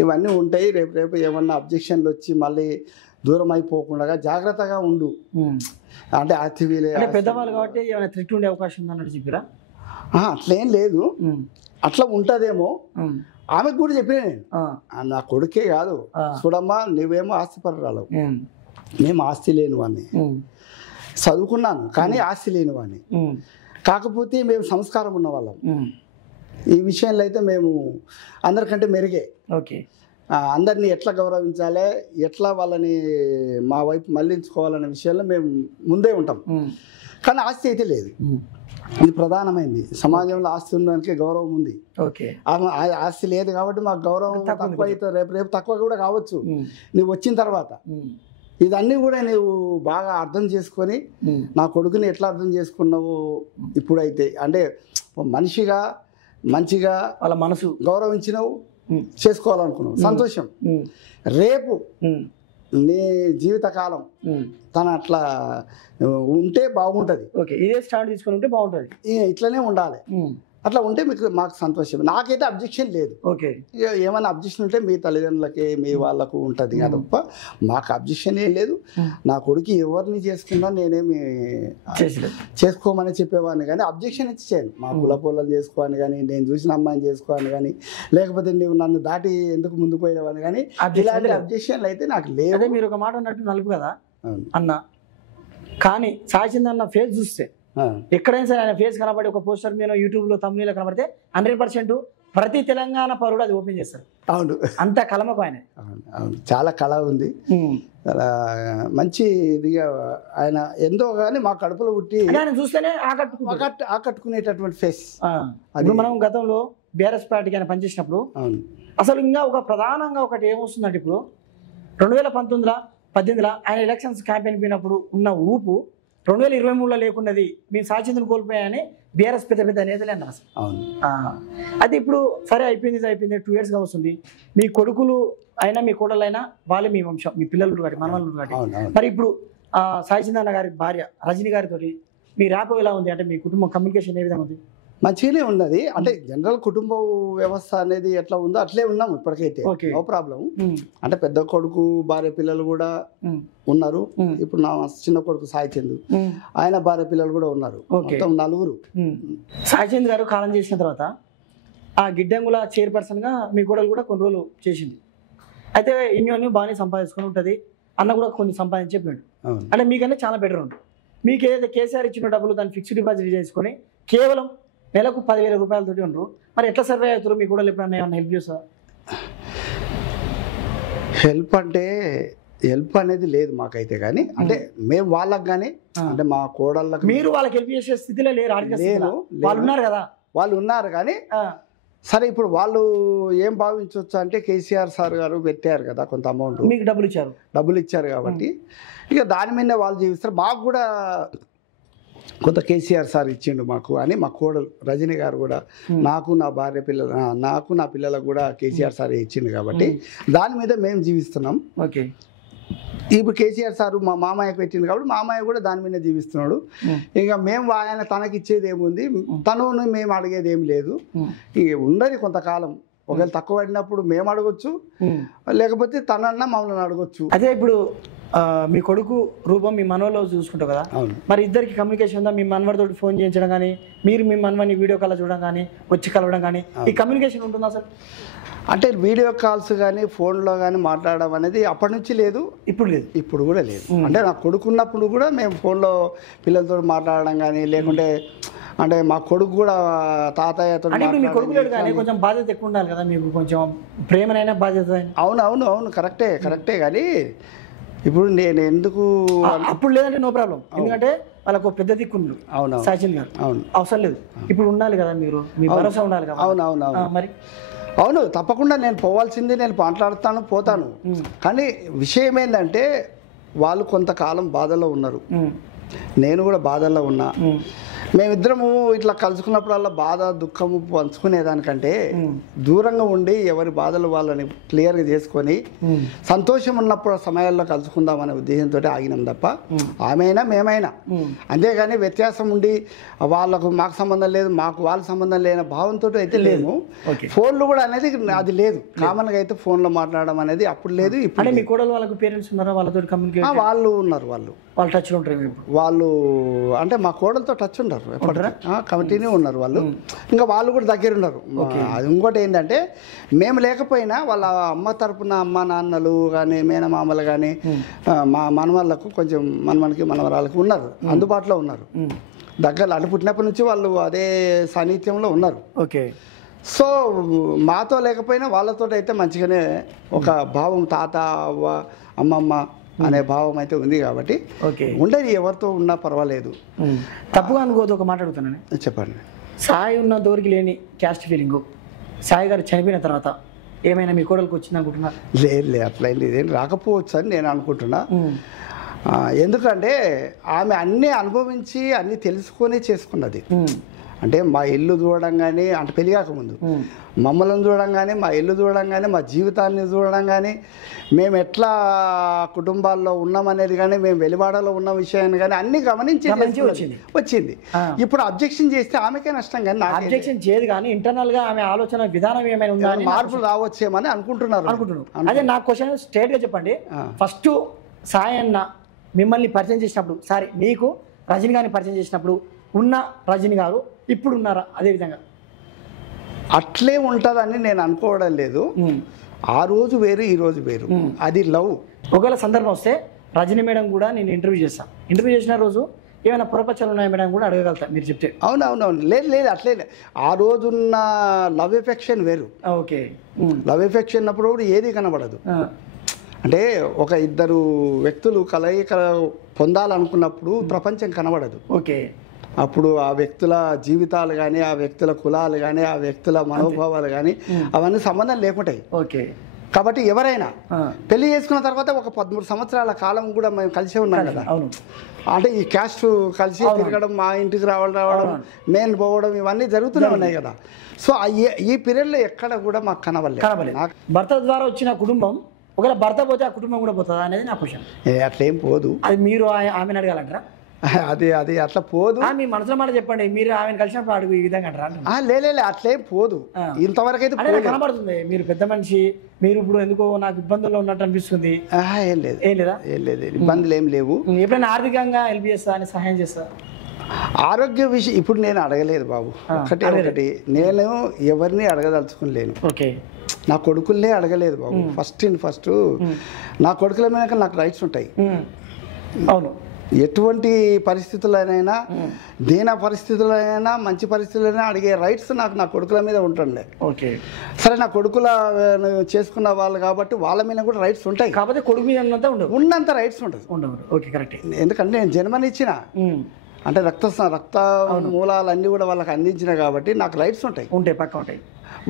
ఇవన్నీ ఉంటాయి. రేపు ఏమన్నా అబ్జెక్షన్లు వచ్చి మళ్ళీ దూరం అయిపోకుండా జాగ్రత్తగా ఉండు. అంటే పెద్దవాళ్ళు కాబట్టి ఏమైనా థ్రెట్ ఉండే అవకాశం ఉందన్నట్టు చెప్పిరా? అట్లేం లేదు, అట్లా ఉంటుందేమో. ఆమెకు కూడా చెప్పిన నేను, నా కొడుకే కాదు చూడమ్మా, నువ్వేమో ఆస్తిపరురాలు, మేము ఆస్తి లేని వాడిని, చదువుకున్నాను కానీ ఆస్తి లేని వాడిని, కాకపోతే మేము సంస్కారం ఉన్న వాళ్ళం. ఈ విషయంలో అయితే మేము అందరికంటే మెరుగే. ఓకే. అందరినీ ఎట్లా గౌరవించాలి, ఎట్లా వాళ్ళని మా వైపు మళ్లించుకోవాలనే విషయంలో మేము ముందే ఉంటాం. కానీ ఆస్తి అయితే లేదు, ఇది ప్రధానమైంది. సమాజంలో ఆస్తి ఉన్నదానికి గౌరవం ఉంది. ఓకే. ఆస్తి లేదు కాబట్టి మాకు గౌరవం తక్కువ అయితే రేపు తక్కువ కూడా కావచ్చు నువ్వు వచ్చిన తర్వాత. ఇదన్నీ కూడా నువ్వు బాగా అర్థం చేసుకొని నా కొడుకుని ఎట్లా అర్థం చేసుకున్నావు ఇప్పుడైతే, అంటే మనిషిగా మంచిగా వాళ్ళ మనసు గౌరవించినవు, చేసుకోవాలనుకున్నావు, సంతోషం. రేపు నీ జీవితకాలం తను అట్లా ఉంటే బాగుంటుంది. ఓకే. ఇదే స్టాండ్ తీసుకొని ఉంటే బాగుంటుంది, ఇట్లనే ఉండాలి. అట్లా ఉంటే మాకు సంతోషం. నాకైతే అబ్జెక్షన్ లేదు. ఓకే. ఏమైనా అబ్జెక్షన్ ఉంటే మీ తల్లిదండ్రులకి మీ వాళ్ళకు ఉంటుంది తప్ప మాకు అబ్జెక్షన్ ఏం లేదు. నా కొడుకు ఎవరిని చేసుకున్నా నేనేమి చేసుకోమని చెప్పేవాడిని, కానీ అబ్జెక్షన్ ఇచ్చి చేయను. మా కులపోళ్ళని చేసుకోవాలని కానీ, నేను చూసిన అమ్మాయిని చేసుకోవాలని కానీ, లేకపోతే నువ్వు నన్ను దాటి ఎందుకు ముందుకు పోయేవాడిని కానీ, ఇలాంటి అబ్జెక్షన్లు అయితే నాకు లేదు. అదే మీరు ఒక మాట అన్నట్టు నలుపు కదా అన్న, కానీ సాయి చంద్ అన్న ఫేస్ చూస్తే ఎక్కడైనా సరే ఆయన ఫేస్ కనబడి ఒక పోస్టర్ మీద యూట్యూబ్లో తమ్ముళ్ళు కనబడితే 100% ప్రతి తెలంగాణ పౌరుడు అది ఓపెన్ చేస్తారు. అవును అంత కలమకు ఆయన. అవును అవును చాలా కళ ఉంది, చాలా మంచి ఇదిగా ఆయన ఎంతో కానీ మా కడుపులో పుట్టి ఆయన చూస్తేనే ఆకట్టుకునేటటువంటి ఫేస్. ఇప్పుడు మనం గతంలో బీఆర్ఎస్ పార్టీకి ఆయన పనిచేసినప్పుడు అవును అసలు ఇంకా ఒక ప్రధానంగా ఒకటి ఏమొస్తుందంటే ఇప్పుడు 2018 ఆయన ఎలక్షన్స్ క్యాంపెయిన్ పోయినప్పుడు ఉన్న ఊపు 2023లో లేకున్నది. మేము సాక్షిని కోల్పోయాయని బీఆర్ఎస్ పెద్ద పెద్ద నేతలే అన్నారు అసలు. అవును అయితే ఇప్పుడు సరే అయిపోయింది 2 yearsగా వస్తుంది. మీ కొడుకులు అయినా మీ కోడలైనా వాళ్ళే మీ వంశం, మీ పిల్లలు కాబట్టి మనవాళ్ళు కాబట్టి. మరి ఇప్పుడు సాయిచంద్ గారి భార్య రజనీ గారితో మీ ర్యాప్ ఎలా ఉంది? అంటే మీ కుటుంబం కమ్యూనికేషన్ ఏ విధంగా ఉంది? మంచిగానే ఉన్నది. అంటే జనరల్ కుటుంబ వ్యవస్థ అనేది ఎట్లా ఉందో అట్లే ఉన్నాం ఇప్పటికైతే, నో ప్రాబ్లం. అంటే పెద్ద కొడుకు భార్య పిల్లలు కూడా ఉన్నారు. ఇప్పుడు నా చిన్న కొడుకు సాయిచంద్, ఆయన భార్య పిల్లలు కూడా ఉన్నారు, మొత్తం 4. సాయిచంద్ గారు కాలం చేసిన తర్వాత ఆ గిడ్డంగుల చైర్పర్సన్గా మీ కోడలు కూడా కొన్ని రోజులు చేసింది. అయితే ఇన్ని బాగానే సంపాదించుకొని ఉంటుంది, అన్న కూడా కొన్ని సంపాదించి చెప్పాడు. అంటే మీకన్నా చాలా బెటర్ ఉంటుంది. మీకు ఏదైతే కేసీఆర్ ఇచ్చిన డబ్బులు దాన్ని ఫిక్స్డ్ డిపాజిట్ చేసుకొని కేవలం నెలకు 10,000 రూపాయలతోటి ఉండరు. మరి ఎట్లా సర్వే అవుతారు? మీ కూడా ఎప్పుడన్నా ఏమన్నా హెల్ప్ చేస్తా? హెల్ప్ అంటే హెల్ప్ అనేది లేదు మాకైతే, కానీ అంటే మేము వాళ్ళకి కానీ అంటే మా కోడళ్ళకి మీరు వాళ్ళకి హెల్ప్ చేసే స్థితిలో లేరు. వాళ్ళు ఉన్నారు కదా, వాళ్ళు ఉన్నారు కానీ సరే ఇప్పుడు వాళ్ళు ఏం భావించవచ్చు అంటే కేసీఆర్ సార్ గారు పెట్టారు కదా కొంత అమౌంట్, మీకు డబ్బులు ఇచ్చారు కాబట్టి ఇక దాని మీద వాళ్ళు జీవిస్తారు. మాకు కూడా కొంత కేసీఆర్ సార్ ఇచ్చిండు మాకు అని మా కోడలు రజనీ గారు కూడా నాకు నా భార్య నాకు నా పిల్లలకు కూడా కేసీఆర్ సార్ ఇచ్చిండు కాబట్టి దాని మీద మేము జీవిస్తున్నాం. ఓకే, ఇప్పుడు కేసీఆర్ సార్ మా మామయ్యకు పెట్టింది కాబట్టి మామయ్య కూడా దాని మీద జీవిస్తున్నాడు. ఇక మేము ఆయన తనకి ఇచ్చేది ఏముంది, తను మేము అడిగేది ఏమి లేదు. ఇక ఉండదు కొంతకాలం, ఒకవేళ తక్కువ పడినప్పుడు మేము అడగొచ్చు, లేకపోతే తనన్నా మమ్మల్ని అడగొచ్చు. అదే ఇప్పుడు మీ కొడుకు రూపం మీ మనవలో చూసుకుంటావు కదా, మరి ఇద్దరికి కమ్యూనికేషన్ ఉందా? మీ మనవడితో ఫోన్ చేయించడం కానీ, మీరు మీ మనవని వీడియో కాల్ చూడడం కానీ, వచ్చి కలవడం కానీ, ఈ కమ్యూనికేషన్ ఉంటుందా అసలు? అంటే వీడియో కాల్స్ కానీ ఫోన్లో కానీ మాట్లాడడం అనేది అప్పటి నుంచి లేదు, ఇప్పుడు కూడా లేదు. అంటే నా కొడుకున్నప్పుడు కూడా మేము ఫోన్లో పిల్లలతో మాట్లాడడం కానీ, లేకుంటే అంటే మా కొడుకు కూడా తాతయ్యతో మీ కొడుకు లేడు కానీ కొంచెం బాధ్యత ఎక్కువ ఉండాలి కదా మీకు, కొంచెం ప్రేమనైనా బాధ్యత. అవును కరెక్టే కానీ ఇప్పుడు నేను ఎందుకు అప్పుడు లేదంటే నో ప్రాబ్లం, ఎందుకంటే వాళ్ళకు పెద్ద దిక్కుండు. అవును సాయిచంద్ గారు అవసరం లేదు, ఇప్పుడు ఉండాలి కదా మీరు, మీ భరోసా ఉండాలి కదా. అవును మరి అవును తప్పకుండా నేను పోవాల్సింది, నేను మాట్లాడతాను పోతాను. కానీ విషయం ఏంటంటే వాళ్ళు కొంతకాలం బాధల్లో ఉన్నారు, నేను కూడా బాధల్లో ఉన్నా. మేమిద్దరము ఇట్లా కలుసుకున్నప్పుడల్లా బాధ దుఃఖము పంచుకునేదానికంటే దూరంగా ఉండి ఎవరి బాధలు వాళ్ళని క్లియర్గా చేసుకొని సంతోషం ఉన్నప్పుడు సమయాల్లో కలుసుకుందామనే ఉద్దేశంతో ఆగినాం తప్ప ఆమెైనా మేమైనా. అంతేగాని వ్యత్యాసం ఉండి వాళ్ళకు మాకు సంబంధం లేదు మాకు వాళ్ళ సంబంధం లేని భావంతో అయితే లేము. ఫోన్లు కూడా అనేది అది లేదు, కామన్గా అయితే ఫోన్లో మాట్లాడడం అనేది అప్పుడు లేదు. ఇప్పుడు మీ కోడలు వాళ్ళకు పేరెంట్స్ ఉన్నారా? వాళ్ళతో కమ్యూనికేట్ వాళ్ళు ఉన్నారు, వాళ్ళు టచ్లో ఉంటారు. వాళ్ళు అంటే మా కోడలతో టచ్ ఉంటారు, కంటిన్యూ ఉన్నారు వాళ్ళు. ఇంకా వాళ్ళు కూడా దగ్గర ఉన్నారు. అది ఇంకోటి ఏంటంటే మేము లేకపోయినా వాళ్ళ అమ్మ తరపున అమ్మ నాన్నలు కానీ మేనమామలు కానీ మా మనవాళ్ళకు కొంచెం మనవరాళ్ళకి ఉన్నారు, అందుబాటులో ఉన్నారు. దగ్గర అటు పుట్టినప్పటి నుంచి వాళ్ళు అదే సాన్నిధ్యంలో ఉన్నారు. ఓకే, సో మాతో లేకపోయినా వాళ్ళతో అయితే మంచిగానే ఒక భావం, తాత అవ్వ అమ్మమ్మ అనే భావం అయితే ఉంది కాబట్టి ఉండేది, ఎవరితో ఉన్నా పర్వాలేదు. తప్పుగా అనుకోదు, ఒక మాట అడుగుతానని చెప్పండి. సాయి ఉన్న దోరికి లేని క్యాస్ట్ ఫీలింగ్ సాయి గారు చనిపోయిన తర్వాత ఏమైనా మీ కోడలకు వచ్చింది అనుకుంటున్నారు? లేదు అట్లా ఇదేం రాకపోవచ్చు అని నేను అనుకుంటున్నా. ఎందుకంటే ఆమె అన్నీ అనుభవించి అన్నీ తెలుసుకొని చేసుకున్నది. అంటే మా ఇల్లు చూడడం కానీ, అంటే పెళ్లి కాకముందు మమ్మల్ని చూడడం కానీ, మా ఇల్లు చూడడం కానీ, మా జీవితాన్ని చూడడం కానీ, మేము ఎట్లా కుటుంబాల్లో ఉన్నామనేది కానీ, మేము వెలివాడలో ఉన్న విషయాన్ని కానీ అన్ని గమనించి వచ్చింది. ఇప్పుడు అబ్జెక్షన్ చేస్తే ఆమెకే నష్టం, కానీ నాకు అబ్జెక్షన్ చేయదు. కానీ ఇంటర్నల్ గా ఆమె ఆలోచన విధానం ఏమైనా ఉందా, మార్పులు రావచ్చేమని అనుకుంటున్నారు. అదే నా క్వశ్చన్ స్ట్రేట్ గా చెప్పండి. ఫస్ట్ సాయి అన్న మిమ్మల్ని పరిచయం చేసినప్పుడు, సారీ మీకు రజనీ గారిని పరిచయం చేసినప్పుడు ఉన్న రజనీ గారు ఇప్పుడు ఉన్నారా అదే విధంగా? అట్లే ఉంటుందని నేను అనుకోవడం లేదు. ఆ రోజు వేరు ఈ రోజు వేరు, అది లవ్. ఒకవేళ సందర్భం వస్తే రజనీ మేడం కూడా నేను ఇంటర్వ్యూ చేస్తాను. ఇంటర్వ్యూ చేసిన రోజు ఏమైనా పొరపచ్చాలు ఉన్నాయా మేడం కూడా అడగగలుగుతా మీరు చెప్తే. అవునవునవును, లేదు లేదు అట్లే ఆ రోజున్న లవ్ ఎఫెక్షన్ వేరు. ఓకే. లవ్ ఎఫెక్షన్ అప్పుడు ఏది కనబడదు. అంటే ఒక ఇద్దరు వ్యక్తులు కలయిక పొందాలనుకున్నప్పుడు ప్రపంచం కనబడదు. ఓకే. అప్పుడు ఆ వ్యక్తుల జీవితాలు కానీ, ఆ వ్యక్తుల కులాలు కానీ, ఆ వ్యక్తుల మనోభావాలు కానీ అవన్నీ సంబంధం లేకుంటాయి. ఓకే. కాబట్టి ఎవరైనా పెళ్లి చేసుకున్న తర్వాత ఒక 13 సంవత్సరాల కాలం కూడా మేము కలిసే ఉన్నాం కదా. అవును. అంటే ఈ క్యాస్ట్ కలిసి తిరగడం, మా ఇంటికి రావడం, నేను పోవడం, ఇవన్నీ జరుగుతూనే ఉన్నాయి కదా. సో ఈ పీరియడ్లో ఎక్కడ కూడా మాకు కనబడలేదు. భర్త ద్వారా వచ్చిన కుటుంబం ఒకవేళ భర్త పోతే ఆ కుటుంబం కూడా పోతుందా అనేది నా క్వశ్చన్. అట్లేం పోదు. అది మీరు ఆమెను అడగాలంటారా? అది అట్లా పోదు. మీ మనసులో మాట చెప్పండి, మీరు ఆమెను కలిసినప్పుడు అడుగు ఈ విధంగా అంటారా? లే అట్లేం పోదు. ఇంతవరకు అయితే కనబడుతుంది మీరు పెద్ద మనిషి, మీరు ఇప్పుడు ఎందుకో నాకు ఇబ్బందుల్లో ఉన్నట్టు అనిపిస్తుంది. ఏం లేదా ఇబ్బందులు ఏం లేవు. ఎప్పుడైనా ఆర్థికంగా హెల్ప్ చేస్తా అని సహాయం చేస్తా? ఆరోగ్య విషయం ఇప్పుడు నేను అడగలేదు బాబు. ఒకటి నేను ఎవరిని అడగదలుచుకోలేను. ఓకే. నా కొడుకులనే అడగలేదు బాబు. ఫస్ట్ నా కొడుకుల మీద నాకు రైట్స్ ఉంటాయి. అవును. ఎటువంటి పరిస్థితులైనా, దీన పరిస్థితులైనా, మంచి పరిస్థితులైనా అడిగే రైట్స్ నాకు నా కొడుకుల మీద ఉంటుండే. ఓకే. సరే, నా కొడుకుల చేసుకున్న వాళ్ళు కాబట్టి వాళ్ళ మీద కూడా రైట్స్ ఉంటాయి. కాకపోతే కొడుకు మీద ఉన్నంత రైట్స్ ఉండదు. Okay, correct. ఎందుకంటే నేను జన్మనిచ్చిన, అంటే రక్త మూలాలన్నీ కూడా వాళ్ళకి అందించిన కాబట్టి నాకు రైట్స్ ఉంటాయి. పక్క ఉంటాయి.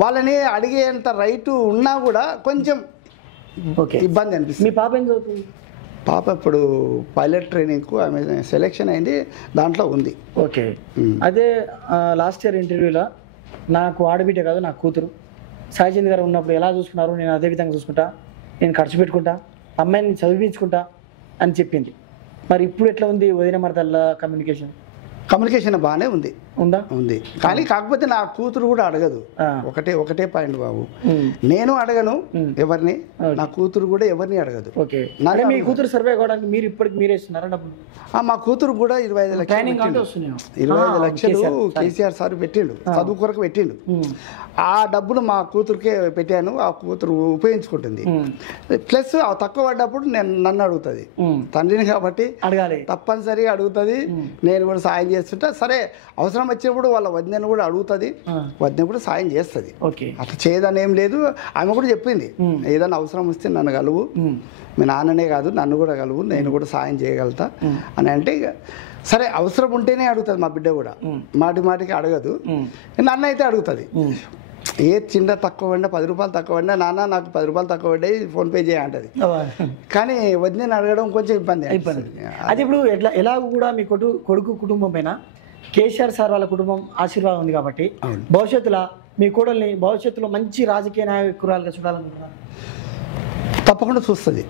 వాళ్ళని అడిగేంత రైటు ఉన్నా కూడా కొంచెం ఇబ్బంది అనిపిస్తుంది. మీ పాప ఏం చదువుతుంది? పాప ఇప్పుడు పైలట్ ట్రైనింగ్కు ఆమె సెలెక్షన్ అయింది, దాంట్లో ఉంది. ఓకే. అదే లాస్ట్ ఇయర్ ఇంటర్వ్యూలో నాకు ఆడబిడ్డ కాదు, నా కూతురు సాయిచంద్ గారు ఉన్నప్పుడు ఎలా చూసుకున్నారు, నేను అదే విధంగా చూసుకుంటా, నేను ఖర్చు పెట్టుకుంటా, అమ్మాయిని చదివించుకుంటా అని చెప్పింది. మరి ఇప్పుడు ఎట్లా ఉంది వదిన మరదళ్ళ కమ్యూనికేషన్? బాగానే ఉంది. కానీ కాకపోతే నా కూతురు కూడా అడగదు. ఒకటే పాయింట్ బాబు, నేను అడగను ఎవరిని, నా కూతురు కూడా ఎవరిని అడగదు. మీ కూతురు సర్వే కావడానికి మీరు ఇప్పటికి మీరే ఇస్తున్నారా డబ్బులు? మా కూతురు కూడా 25 లక్షలు కేసీఆర్ సార్ పెట్టిండు, చదువు కొరకు పెట్టిండు. ఆ డబ్బులు మా కూతురుకే పెట్టాను. ఆ కూతురు ఉపయోగించుకుంటుంది. ప్లస్ తక్కువ పడ్డప్పుడు నన్ను అడుగుతుంది, తండ్రిని కాబట్టి తప్పనిసరిగా అడుగుతుంది. నేను కూడా సాయం చేస్తుంటా. సరే, అవసరం వచ్చినప్పుడు వాళ్ళ వదినను కూడా అడుగుతుంది, వదిన కూడా సాయం చేస్తుంది. అట్లా చేయదని ఏం లేదు. ఆమె కూడా చెప్పింది, ఏదైనా అవసరం వస్తే నన్ను కలువు, మీ నాన్ననే కాదు నన్ను కూడా కలువు, నేను కూడా సాయం చేయగలుగుతా అని. అంటే సరే, అవసరం ఉంటేనే అడుగుతుంది. మా బిడ్డ కూడా మాటికి అడగదు, నన్ను అయితే అడుగుతుంది. ఏ చిన్న తక్కువ పడినా, 10 రూపాయలు తక్కువ పడినా, నాన్న నాకు 10 రూపాయలు తక్కువ పడ్డాయి, ఫోన్పే చేయంటది. కానీ వదిన అడగడం కొంచెం ఇబ్బంది. అది ఇప్పుడు ఎలా కూడా మీ కొడుకు కుటుంబం పైన కేసీఆర్ సార్ వాళ్ళ కుటుంబం ఆశీర్వాదం ఉంది కాబట్టి భవిష్యత్తులో మీ కోడల్ని భవిష్యత్తులో మంచి రాజకీయ నాయకురాలుగా చూడాలనుకుంటున్నారు? తప్పకుండా చూస్తుంది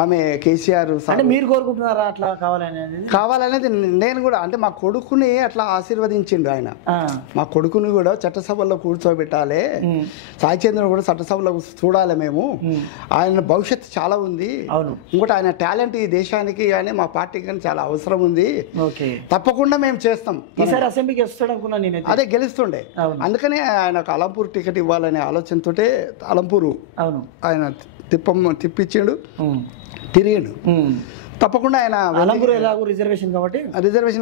ఆమె. కేసీఆర్ అంటే మీరు కోరుకుంటున్నారా అట్లా కావాలనేది? నేను కూడా, అంటే మా కొడుకుని అట్లా ఆశీర్వదించిండు ఆయన. మా కొడుకుని కూడా చట్టసభల్లో కూర్చోబెట్టాలి, సాయిచంద్రుని కూడా చట్టసభలో చూడాలి మేము, ఆయన భవిష్యత్తు చాలా ఉంది. ఇంకోటి ఆయన టాలెంట్ ఈ దేశానికి కానీ మా పార్టీకి కానీ చాలా అవసరం ఉంది. తప్పకుండా మేము చేస్తాం. అసెంబ్లీకి వస్తాడనుకున్నా నేను. అదే గెలుస్తుండే, అందుకనే ఆయనకు అలంపూర్ టికెట్ ఇవ్వాలనే ఆలోచనతోటే అలంపూరు ఆయన తిప్పించిండు, తిరిగిండు. తప్పకుండా ఆయన రిజర్వేషన్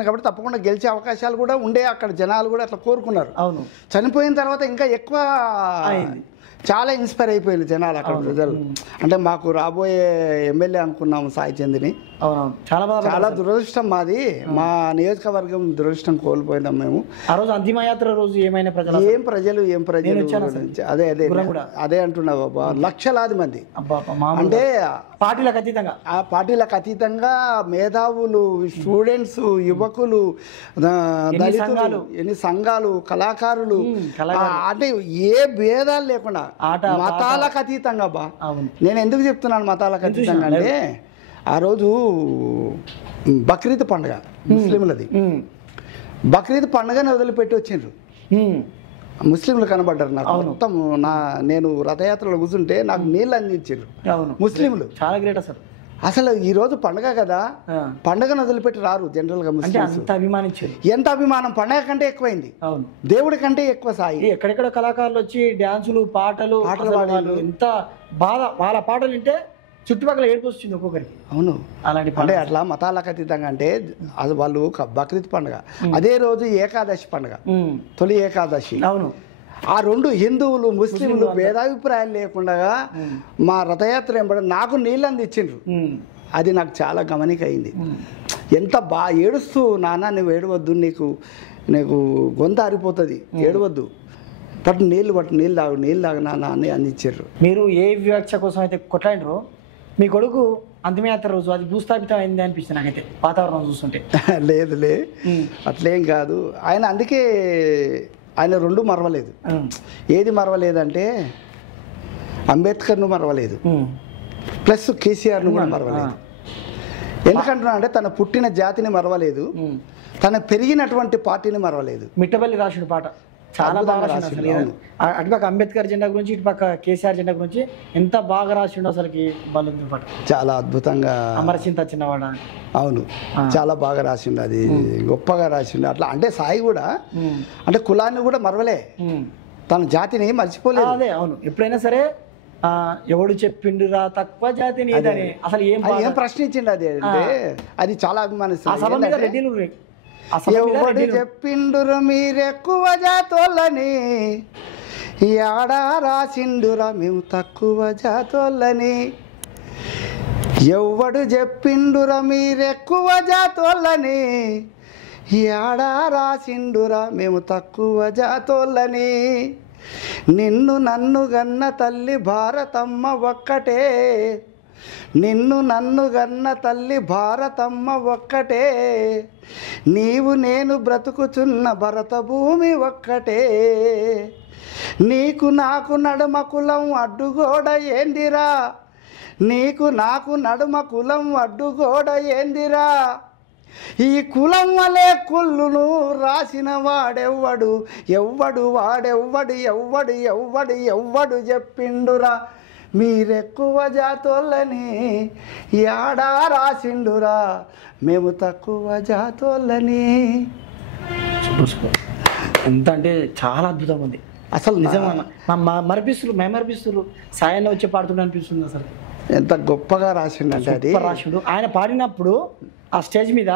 కాబట్టి తప్పకుండా గెలిచే అవకాశాలు కూడా ఉండే. అక్కడ జనాలు కూడా అట్లా కోరుకున్నారు. చనిపోయిన తర్వాత ఇంకా ఎక్కువ చాలా ఇన్స్పైర్ అయిపోయింది జనాలు అక్కడ ప్రజలు. అంటే మాకు రాబోయే ఎమ్మెల్యే అనుకున్నాము సాయిచంద్ని. చాలా దురదృష్టం మాది, మా నియోజకవర్గం దురదృష్టం కోల్పోయినాం మేము. ఆ రోజు అంతిమయాత్ర రోజు ఏమైనా ప్రజలు అదే అంటున్నా బాబా, లక్షలాది మంది. అంటే పార్టీలకు అతీతంగా మేధావులు, స్టూడెంట్స్, యువకులు, దళితులు, ఎన్ని సంఘాలు, కళాకారులు, అంటే ఏ భేదాలు లేకుండా మతాలకు అతీతంగా బా. నేను ఎందుకు చెప్తున్నాను మతాలకు అతీతంగా అంటే, ఆ రోజు బక్రీద్ పండుగ ముస్లింలది. బక్రీద్ పండుగని వదిలిపెట్టి వచ్చిండ్రు ముస్లింలు, కనబడ్డారు నాకు. మొత్తం నేను రథయాత్రలో కూర్చుంటే నాకు నీళ్ళు అందించారు ముస్లింలు. చాలా గ్రేట్ అసలు. అసలు ఈ రోజు పండుగ కదా, పండుగను వదిలిపెట్టి రారు జనరల్ గా ముస్లింస్. ఎంత అభిమానం, పండుగ కంటే ఎక్కువైంది, దేవుడి కంటే ఎక్కువ సాయి. ఎక్కడెక్కడ కళాకారులు వచ్చి డ్యాన్సులు, పాటలు, ఎంత బాధ. వాళ్ళ పాటలు వింటే చుట్టుపక్కల ఏడుపు వస్తుంది ఒక్కొక్కరికి. అవును. అలాంటి అంటే అట్లా మతాలకు అతీతంగా అంటే అది వాళ్ళు బక్రీద్ పండుగ, అదే రోజు ఏకాదశి పండుగ, తొలి ఏకాదశి. అవును. ఆ రెండు హిందువులు ముస్లింలు భేదాభిప్రాయాలు లేకుండా మా రథయాత్ర ఎంబడి నాకు నీళ్ళు అందించిండ్రు. అది నాకు చాలా గమనిక అయింది. ఎంత బాగా ఏడుస్తూ, నాన్న నువ్వు ఏడవద్దు, నీకు గొంత ఆరిపోతుంది, ఏడవద్దు, పట్టు నీళ్ళు తాగు నాన్న అని అందించారు. మీరు ఏ వివక్ష కోసం అయితే కొట్లాడినరో మీ కొడుకు అంతిమయాత్ర రోజు అది భూస్థాపితం అయింది అనిపిస్తుంది నాకైతే వాతావరణం చూస్తుంటే. లేదులే, అట్లేం కాదు. ఆయన అందుకే ఆయన రెండు మరవలేదు. ఏది మరవలేదంటే అంబేద్కర్ను మరవలేదు, ప్లస్ కేసీఆర్ను కూడా మరవలేదు. ఎందుకంటున్నా అంటే తన పుట్టిన జాతిని మరవలేదు, తన పెరిగినటువంటి పార్టీని మరవలేదు. మిట్టపల్లి రాసిన పాట చాలా బాగా రాసిండు. అటుపక్క అంబేద్కర్ జెండా గురించి, ఇటుపక్క కేసీఆర్ జెండా గురించి ఎంత బాగా రాసిండు అసలుకి. బలుంది పాట చాలా అద్భుతంగా, అమరచింత చిన్నవాడ. అవును, చాలా బాగా రాసిండు, అది గొప్పగా రాసిండు. అట్లా అంటే సాయి కూడా అంటే కులాన్ని కూడా మరవలే, తన జాతిని మర్చిపోలేదు. అదే అవును. ఎప్పుడైనా సరే ఎవడు చెప్పిండురా తక్కువ జాతిని అసలు ఏం ప్రశ్నించిండు. అది అంటే అది చాలా అభిమానిస్తుంది. ఎవడు చెప్పిండురా మీరెక్కువ జాతోళ్ళని, యాడా రాసిండురా మేము తక్కువ జాతోళ్ళని. ఎవడు చెప్పిండురా మీరెక్కువ జాతోళ్ళని, యాడా రాసిండురా మేము తక్కువ జాతోళ్ళని. నిన్ను నన్ను గన్న తల్లి భారతమ్మ ఒక్కటే, నిన్ను నన్ను గన్న తల్లి భారతమ్మ ఒక్కటే. నీవు నేను బ్రతుకుచున్న భరత భూమి ఒక్కటే. నీకు నాకు నడుమ కులం అడ్డుగోడ ఏందిరా, నీకు నాకు నడుమ కులం అడ్డుగోడ ఏందిరా. ఈ కులం వలే కుళ్ళును రాసిన వాడెవ్వడు, ఎవ్వడు చెప్పిండురా మీరెక్కువ జాతోళ్ళని, యాడా రాసిండురా మేము తక్కువ జాతోళ్ళని. ఎంత అంటే చాలా అద్భుతంగా ఉంది అసలు. నిజంగా మరిపిస్తున్నారు సాయాన్ని వచ్చే పాడుతుండే అనిపిస్తుంది అసలు. ఎంత గొప్పగా రాసిండు అంటే అది రాసిండు. ఆయన పాడినప్పుడు ఆ స్టేజ్ మీద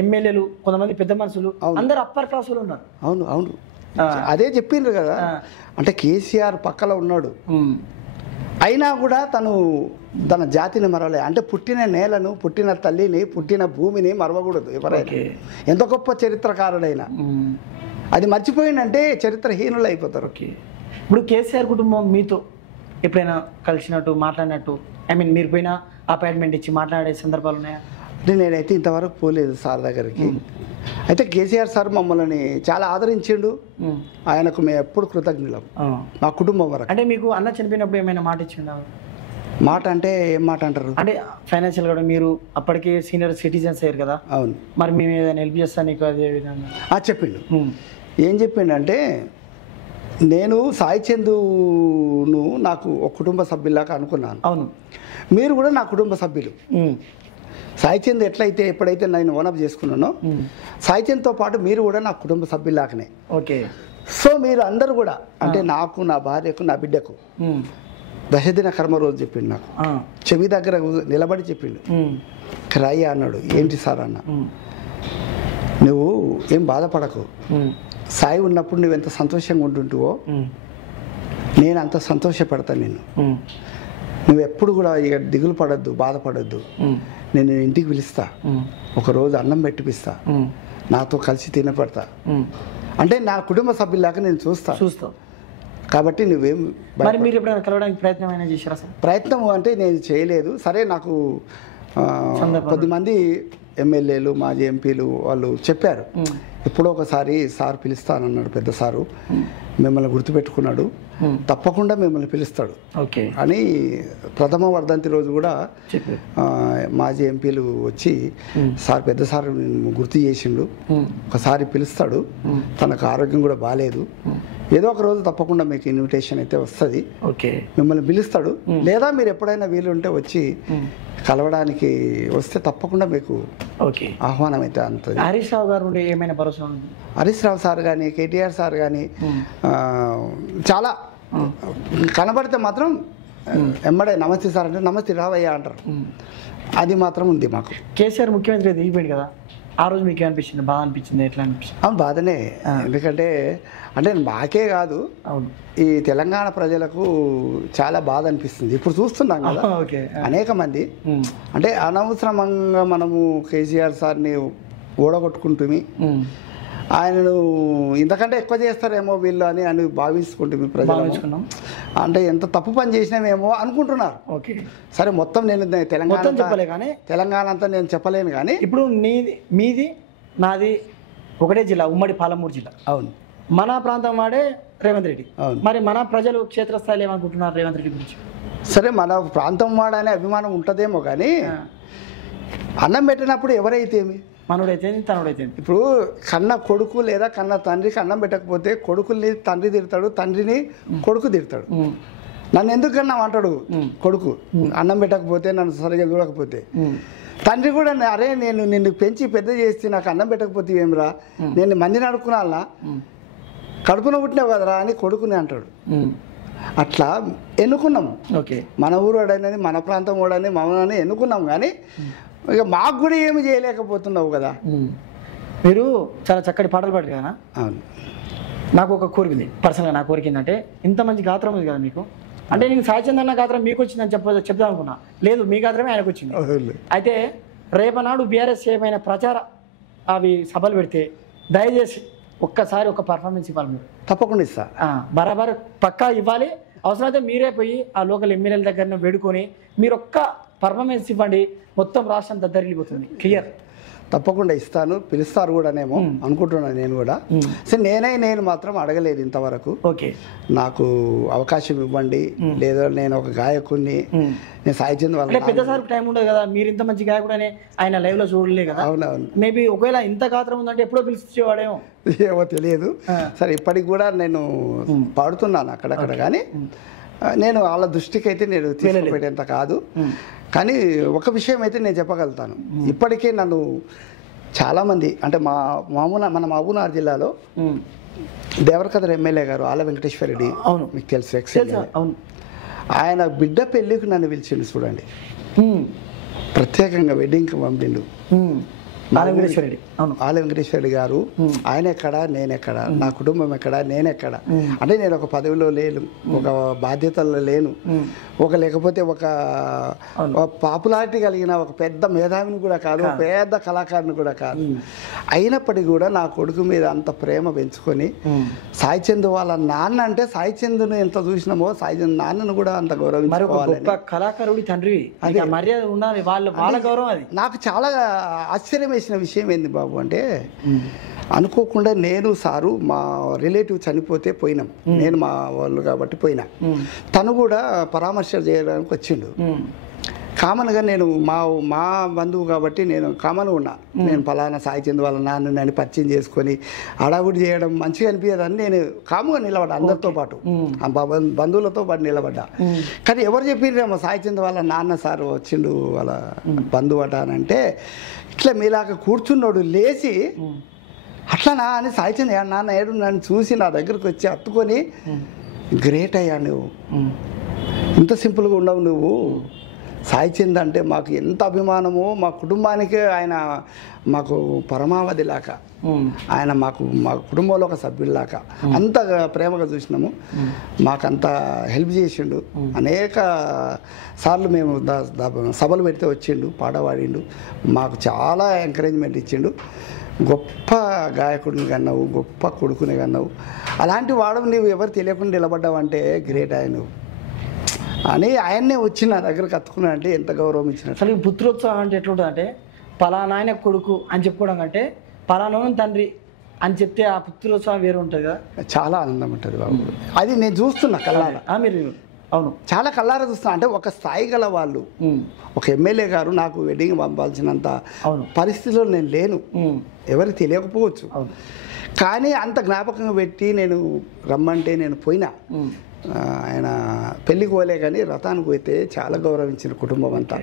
ఎమ్మెల్యేలు, కొంతమంది పెద్ద మనుషులు అందరు అప్పర్ క్లాస్ లో ఉన్నారు. అవును అవును, అదే చెప్పిండ్రు కదా. అంటే కేసీఆర్ పక్కలో ఉన్నాడు, అయినా కూడా తన జాతిని మరవలే. అంటే పుట్టిన నేలను, పుట్టిన తల్లిని, పుట్టిన భూమిని మరవకూడదు ఎవరైనా, ఎంత గొప్ప చరిత్రకారుడైనా. అది మర్చిపోయిందంటే చరిత్రహీనులు అయిపోతారు. ఇప్పుడు కేసీఆర్ కుటుంబం మీతో ఎప్పుడైనా కలిసినట్టు, మాట్లాడినట్టు, మీరు పోయినా అపాయింట్మెంట్ ఇచ్చి మాట్లాడే సందర్భాలు ఉన్నాయా? అంటే నేనైతే ఇంతవరకు పోలేదు సార్ దగ్గరికి. అయితే కేసీఆర్ సార్ మమ్మల్ని చాలా ఆదరించిండు, ఆయనకు మేము ఎప్పుడు కృతజ్ఞులం, మా కుటుంబం వరకు. అంటే మీకు అన్న చనిపోయినప్పుడు ఏమైనా మాట ఇచ్చిండు? మాట అంటే ఏం మాట అంటారు? అంటే ఫైనాన్షియల్ కూడా మీరు అప్పటికే సీనియర్ సిటిజన్స్ అయ్యారు కదా. అవును. మరి మేము ఏదైనా హెల్ప్ చేస్తాను నీకు అదే విధంగా చెప్పిండు. ఏం చెప్పిండు అంటే, నేను సాయి చందును నాకు ఒక కుటుంబ సభ్యులాగా అనుకున్నాను. అవును, మీరు కూడా నా కుటుంబ సభ్యులు. సాయి చంద్ ఎప్పుడైతే నేను ఓనప్ చేసుకున్నానో, సాయి చంద్తో పాటు మీరు కూడా నా కుటుంబ సభ్యులాగానే. ఓకే. సో మీరు అందరు కూడా అంటే నాకు, నా భార్యకు, నా బిడ్డకు దశదిన కర్మ రోజు చెప్పిండు. నాకు చెవి దగ్గర నిలబడి చెప్పిండు. రాయ్య అన్నాడు. ఏంటి సార్ అన్న, నువ్వు ఏం బాధపడకు, సాయి ఉన్నప్పుడు నువ్వు ఎంత సంతోషంగా ఉంటుంటువో నేను అంత సంతోషపడతాను. నువ్వు ఎప్పుడు కూడా ఇక దిగులు పడద్దు, బాధపడద్దు. నేను ఇంటికి పిలుస్తా, ఒకరోజు అన్నం పెట్టిపిస్తా, నాతో కలిసి తినపడతా. అంటే నా కుటుంబ సభ్యులాగా నేను చూస్తా. కాబట్టి నువ్వేం మీరు ఎప్పుడైనా కలవడానికి ప్రయత్నం చేశారా? ప్రయత్నం అంటే నేను చేయలేదు. సరే, నాకు కొద్దిమంది ఎమ్మెల్యేలు, మాజీ ఎంపీలు వాళ్ళు చెప్పారు, ఎప్పుడో ఒకసారి సార్ పిలుస్తానన్నాడు, పెద్ద సారు మిమ్మల్ని గుర్తుపెట్టుకున్నాడు, తప్పకుండా మిమ్మల్ని పిలుస్తాడు అని. ప్రథమ వర్ధంతి రోజు కూడా మాజీ ఎంపీలు వచ్చి, సార్ పెద్ద సార్ గుర్తు చేసిండు, ఒకసారి పిలుస్తాడు, తనకు ఆరోగ్యం కూడా బాగాలేదు, ఏదో ఒక రోజు తప్పకుండా మీకు ఇన్విటేషన్ అయితే వస్తుంది, మిమ్మల్ని పిలుస్తాడు, లేదా మీరు ఎప్పుడైనా వీలుంటే వచ్చి కలవడానికి వస్తే తప్పకుండా మీకు ఆహ్వానం అయితే అందుతుంది. హరీష్ రావు గారు ఏమైనా భరోసా ఉంది? హరీష్ రావు సార్ కానీ, కేటీఆర్ సార్ కానీ చాలా కనబడితే మాత్రం ఎమ్మడే నమస్తే సార్ అంటే నమస్తే రావయ్యా అంటారు. అది మాత్రం ఉంది మాకు. కేసీఆర్ ముఖ్యమంత్రి దిగిపోయింది కదా, ఆ రోజు మీకు ఏమనిపించింది? బాగా అనిపించింది? ఎట్లా అనిపించింది? అవును, బాధనే. ఎందుకంటే అంటే మాకే కాదు, అవును, ఈ తెలంగాణ ప్రజలకు చాలా బాధ అనిపిస్తుంది. ఇప్పుడు చూస్తున్నాం కదా ఓకే, అనేక మంది అంటే అనవసరంగా మనము కేసీఆర్ సార్ని ఓడగొట్టుకుంటుంది, ఆయనను ఇంతకంటే ఎక్కువ చేస్తారేమో వీళ్ళు అని భావించుకుంటుంది ప్రజలు. అంటే ఎంత తప్పు పని చేసినామేమో అనుకుంటున్నారు. ఓకే, సరే మొత్తం నేను తెలంగాణ అంతా నేను చెప్పలేను కానీ ఇప్పుడు మీది నాది ఒకటే జిల్లా, ఉమ్మడి పాలమూరు జిల్లా. అవును, మన ప్రాంతం వాడే రేవంత్ రెడ్డి. అవును, మరి మన ప్రజలు క్షేత్రస్థాయిలో ఏమనుకుంటున్నారు రేవంత్ రెడ్డి గురించి? సరే మన ప్రాంతం వాడనే అభిమానం ఉంటుందేమో కానీ అన్నం పెట్టినప్పుడు ఎవరైతేమి, మనోడైతే తనుడైతే. ఇప్పుడు కన్న కొడుకు లేదా కన్న తండ్రికి అన్నం పెట్టకపోతే కొడుకుని తండ్రి తిడతాడు, తండ్రిని కొడుకు తిడతాడు. నన్ను ఎందుకు కన్నావు అంటాడు కొడుకు, అన్నం పెట్టకపోతే, నన్ను సరిగా చూడకపోతే. తండ్రి కూడా అరే నేను నిన్ను పెంచి పెద్ద చేస్తే నాకు అన్నం పెట్టకపోతే ఏమిరా, నేను మందిని అడుక్కున్నా, కడుపున పుట్టినావు కదరా అని కొడుకుని అంటాడు. అట్లా ఎన్నుకున్నాం. ఓకే, మన ఊరు వాడని, మన ప్రాంతం వాడని, మమ్మల్ని ఎన్నుకున్నాం కానీ ఇక మాకు కూడా ఏమి చేయలేకపోతున్నావు కదా. మీరు చాలా చక్కటి పాటలు పాడారు కదా. అవును, నాకు ఒక కోరిక ఉంది పర్సనల్గా. నా కోరిక ఏంటంటే, ఇంత మంచి గాత్రం ఉంది కదా మీకు, అంటే నేను సాయిచంద్ అన్న గాత్రం మీకు వచ్చిందని చెప్దాం అనుకున్నా, లేదు మీ గాత్రమే ఆయనకు వచ్చింది. అయితే రేపనాడు బీఆర్ఎస్ ఏమైనా ప్రచార అవి సభలు పెడితే దయచేసి ఒక్కసారి ఒక పర్ఫార్మెన్స్ ఇవ్వాలి మీరు. తప్పకుండా ఇస్తా, బరాబర్ పక్కా ఇవ్వాలి. అవసరమైతే మీరే పోయి ఆ లోకల్ ఎమ్మెల్యేల దగ్గర వేడుకొని మీరు ఒక్క పర్ఫార్మెన్స్ ఇవ్వండి, మొత్తం రాష్ట్రం దద్దరిల్లిపోతుంది. క్లియర్, తప్పకుండా ఇస్తాను. పిలుస్తారు కూడానేమో అనుకుంటున్నాను నేను కూడా. సరే నేను మాత్రం అడగలేదు ఇంతవరకు. ఓకే, నాకు అవకాశం ఇవ్వండి, లేదా నేను ఒక గాయకుడిని, నేను సాయిచంద్ వాళ్ళ పెద్ద సార్ టైం ఉండదు కదా, మీరు ఇంత మంచి గాయకుడనే ఆయన లైవ్ లో చూడలే కదా. అవునవును, మేబీ ఒకవేళ ఇంత గాత్రం ఉందంటే ఎప్పుడో పిలిచేవాడేమో, ఏమో తెలియదు. సరే ఇప్పటికి కూడా నేను పాడుతున్నాను అక్కడక్కడ, కానీ నేను వాళ్ళ దృష్టికి అయితే నేను తీసుకుపెట్టేంత కాదు. కానీ ఒక విషయం అయితే నేను చెప్పగలుగుతాను, ఇప్పటికే నన్ను చాలామంది అంటే మన మహబూబ్నగర్ జిల్లాలో దేవరకద్ర ఎమ్మెల్యే గారు ఆల వెంకటేశ్వర రెడ్డి, అవును మీకు తెలుసు, అవును, ఆయన బిడ్డ పెళ్ళికి నన్ను పిలిచిండు చూడండి, ప్రత్యేకంగా వెడ్డింగ్కి పంపిండు. ఆల వెంకటేశ్వర రెడ్డి గారు, ఆయన ఎక్కడ నేనెక్కడ, నా కుటుంబం ఎక్కడ నేనెక్కడ, అంటే నేను ఒక పదవిలో లేను, ఒక బాధ్యతల్లో లేను, లేకపోతే ఒక పాపులారిటీ కలిగిన ఒక పెద్ద మేధావిని కూడా కాదు, పెద్ద కళాకారుని కూడా కాదు. అయినప్పటికీ కూడా నా కొడుకు మీద అంత ప్రేమ పెంచుకొని సాయిచంద్ వాళ్ళ నాన్న, అంటే సాయిచంద్ను ఎంత చూసినామో సాయిచంద్ నాన్నను కూడా అంత గౌరవించుకోవాలి. కళాకారుడి తండ్రి, మర్యాద ఉండాలి, వాళ్ళ గౌరవం. అది నాకు చాలా ఆశ్చర్యం వేసిన విషయం ఏంది బాబు అంటే, అనుకోకుండా నేను సారు మా రిలేటివ్ చనిపోతే పోయినాం, నేను మా వాళ్ళు కాబట్టి పోయినా, తను కూడా పరామర్శ చేయడానికి వచ్చిండు. కామన్గా నేను మా బంధువు కాబట్టి నేను కామన్గా ఉన్నా, నేను పలానా సాయిచంద్ వాళ్ళ నాన్న అని పరిచయం చేసుకొని అడావుడి చేయడం మంచిగా అనిపించదని నేను కాముగా నిలబడ్డా, అందరితో పాటు బంధువులతో పాటు నిలబడ్డా. కానీ ఎవరు చెప్పిరేమో సాయిచంద్ వాళ్ళ నాన్న సార్ వచ్చిండు వాళ్ళ బంధువు అట అని అంటే, ఇట్లా మీలాగా కూర్చున్నాడు లేచి అట్లనా అని సాయిచంద్ నాన్న ఏడు నన్ను చూసి నా దగ్గరకు వచ్చి హత్తుకొని, గ్రేట్ అయ్యా నువ్వు, ఇంత సింపుల్గా ఉండవు నువ్వు, సాయిచంద్ అంటే మాకు ఎంత అభిమానమో, మా కుటుంబానికి ఆయన మాకు పరమావధి లాగా, ఆయన మా కుటుంబంలో ఒక సభ్యుల్లాగా అంత ప్రేమగా చూసినాము, మాకంత హెల్ప్ చేసిండు. అనేక సార్లు మేము సభలు పెడితే వచ్చిండు, పాట పాడిండు, మాకు చాలా ఎంకరేజ్మెంట్ ఇచ్చిండు. గొప్ప గాయకుడిని కన్నావు, గొప్ప కొడుకుని కన్నావు, అలాంటి వాడు నువ్వు ఎవరు తెలియకుండా నిలబడ్డావంటే గ్రేట్ ఆయన అని ఆయన్నే వచ్చి నా దగ్గరకు అత్తుకున్నా అంటే ఎంత గౌరవం ఇచ్చిన. అసలు ఈ పుత్రోత్సవం అంటే ఎట్లుంటుంది అంటే, పలానా ఆయన కొడుకు అని చెప్పుకోవడం కంటే పలానా తండ్రి అని చెప్తే ఆ పుత్రోత్సవం వేరు ఉంటుంది కదా, చాలా ఆనందం ఉంటుంది బాబు. అది నేను చూస్తున్నా కళ్ళారా. మీరు అవును, చాలా కళ్ళారా చూస్తున్నా. అంటే ఒక స్థాయి గల వాళ్ళు, ఒక ఎమ్మెల్యే గారు నాకు వెడ్డింగ్ పంపాల్సినంత పరిస్థితిలో నేను లేను, ఎవరికి తెలియకపోవచ్చు, కానీ అంత జ్ఞాపకంగా పెట్టి నేను రమ్మంటే నేను పోయినా. ఆయన పెళ్ళికి పోలే కానీ రథానికి పోతే చాలా గౌరవించిన కుటుంబం అంతా,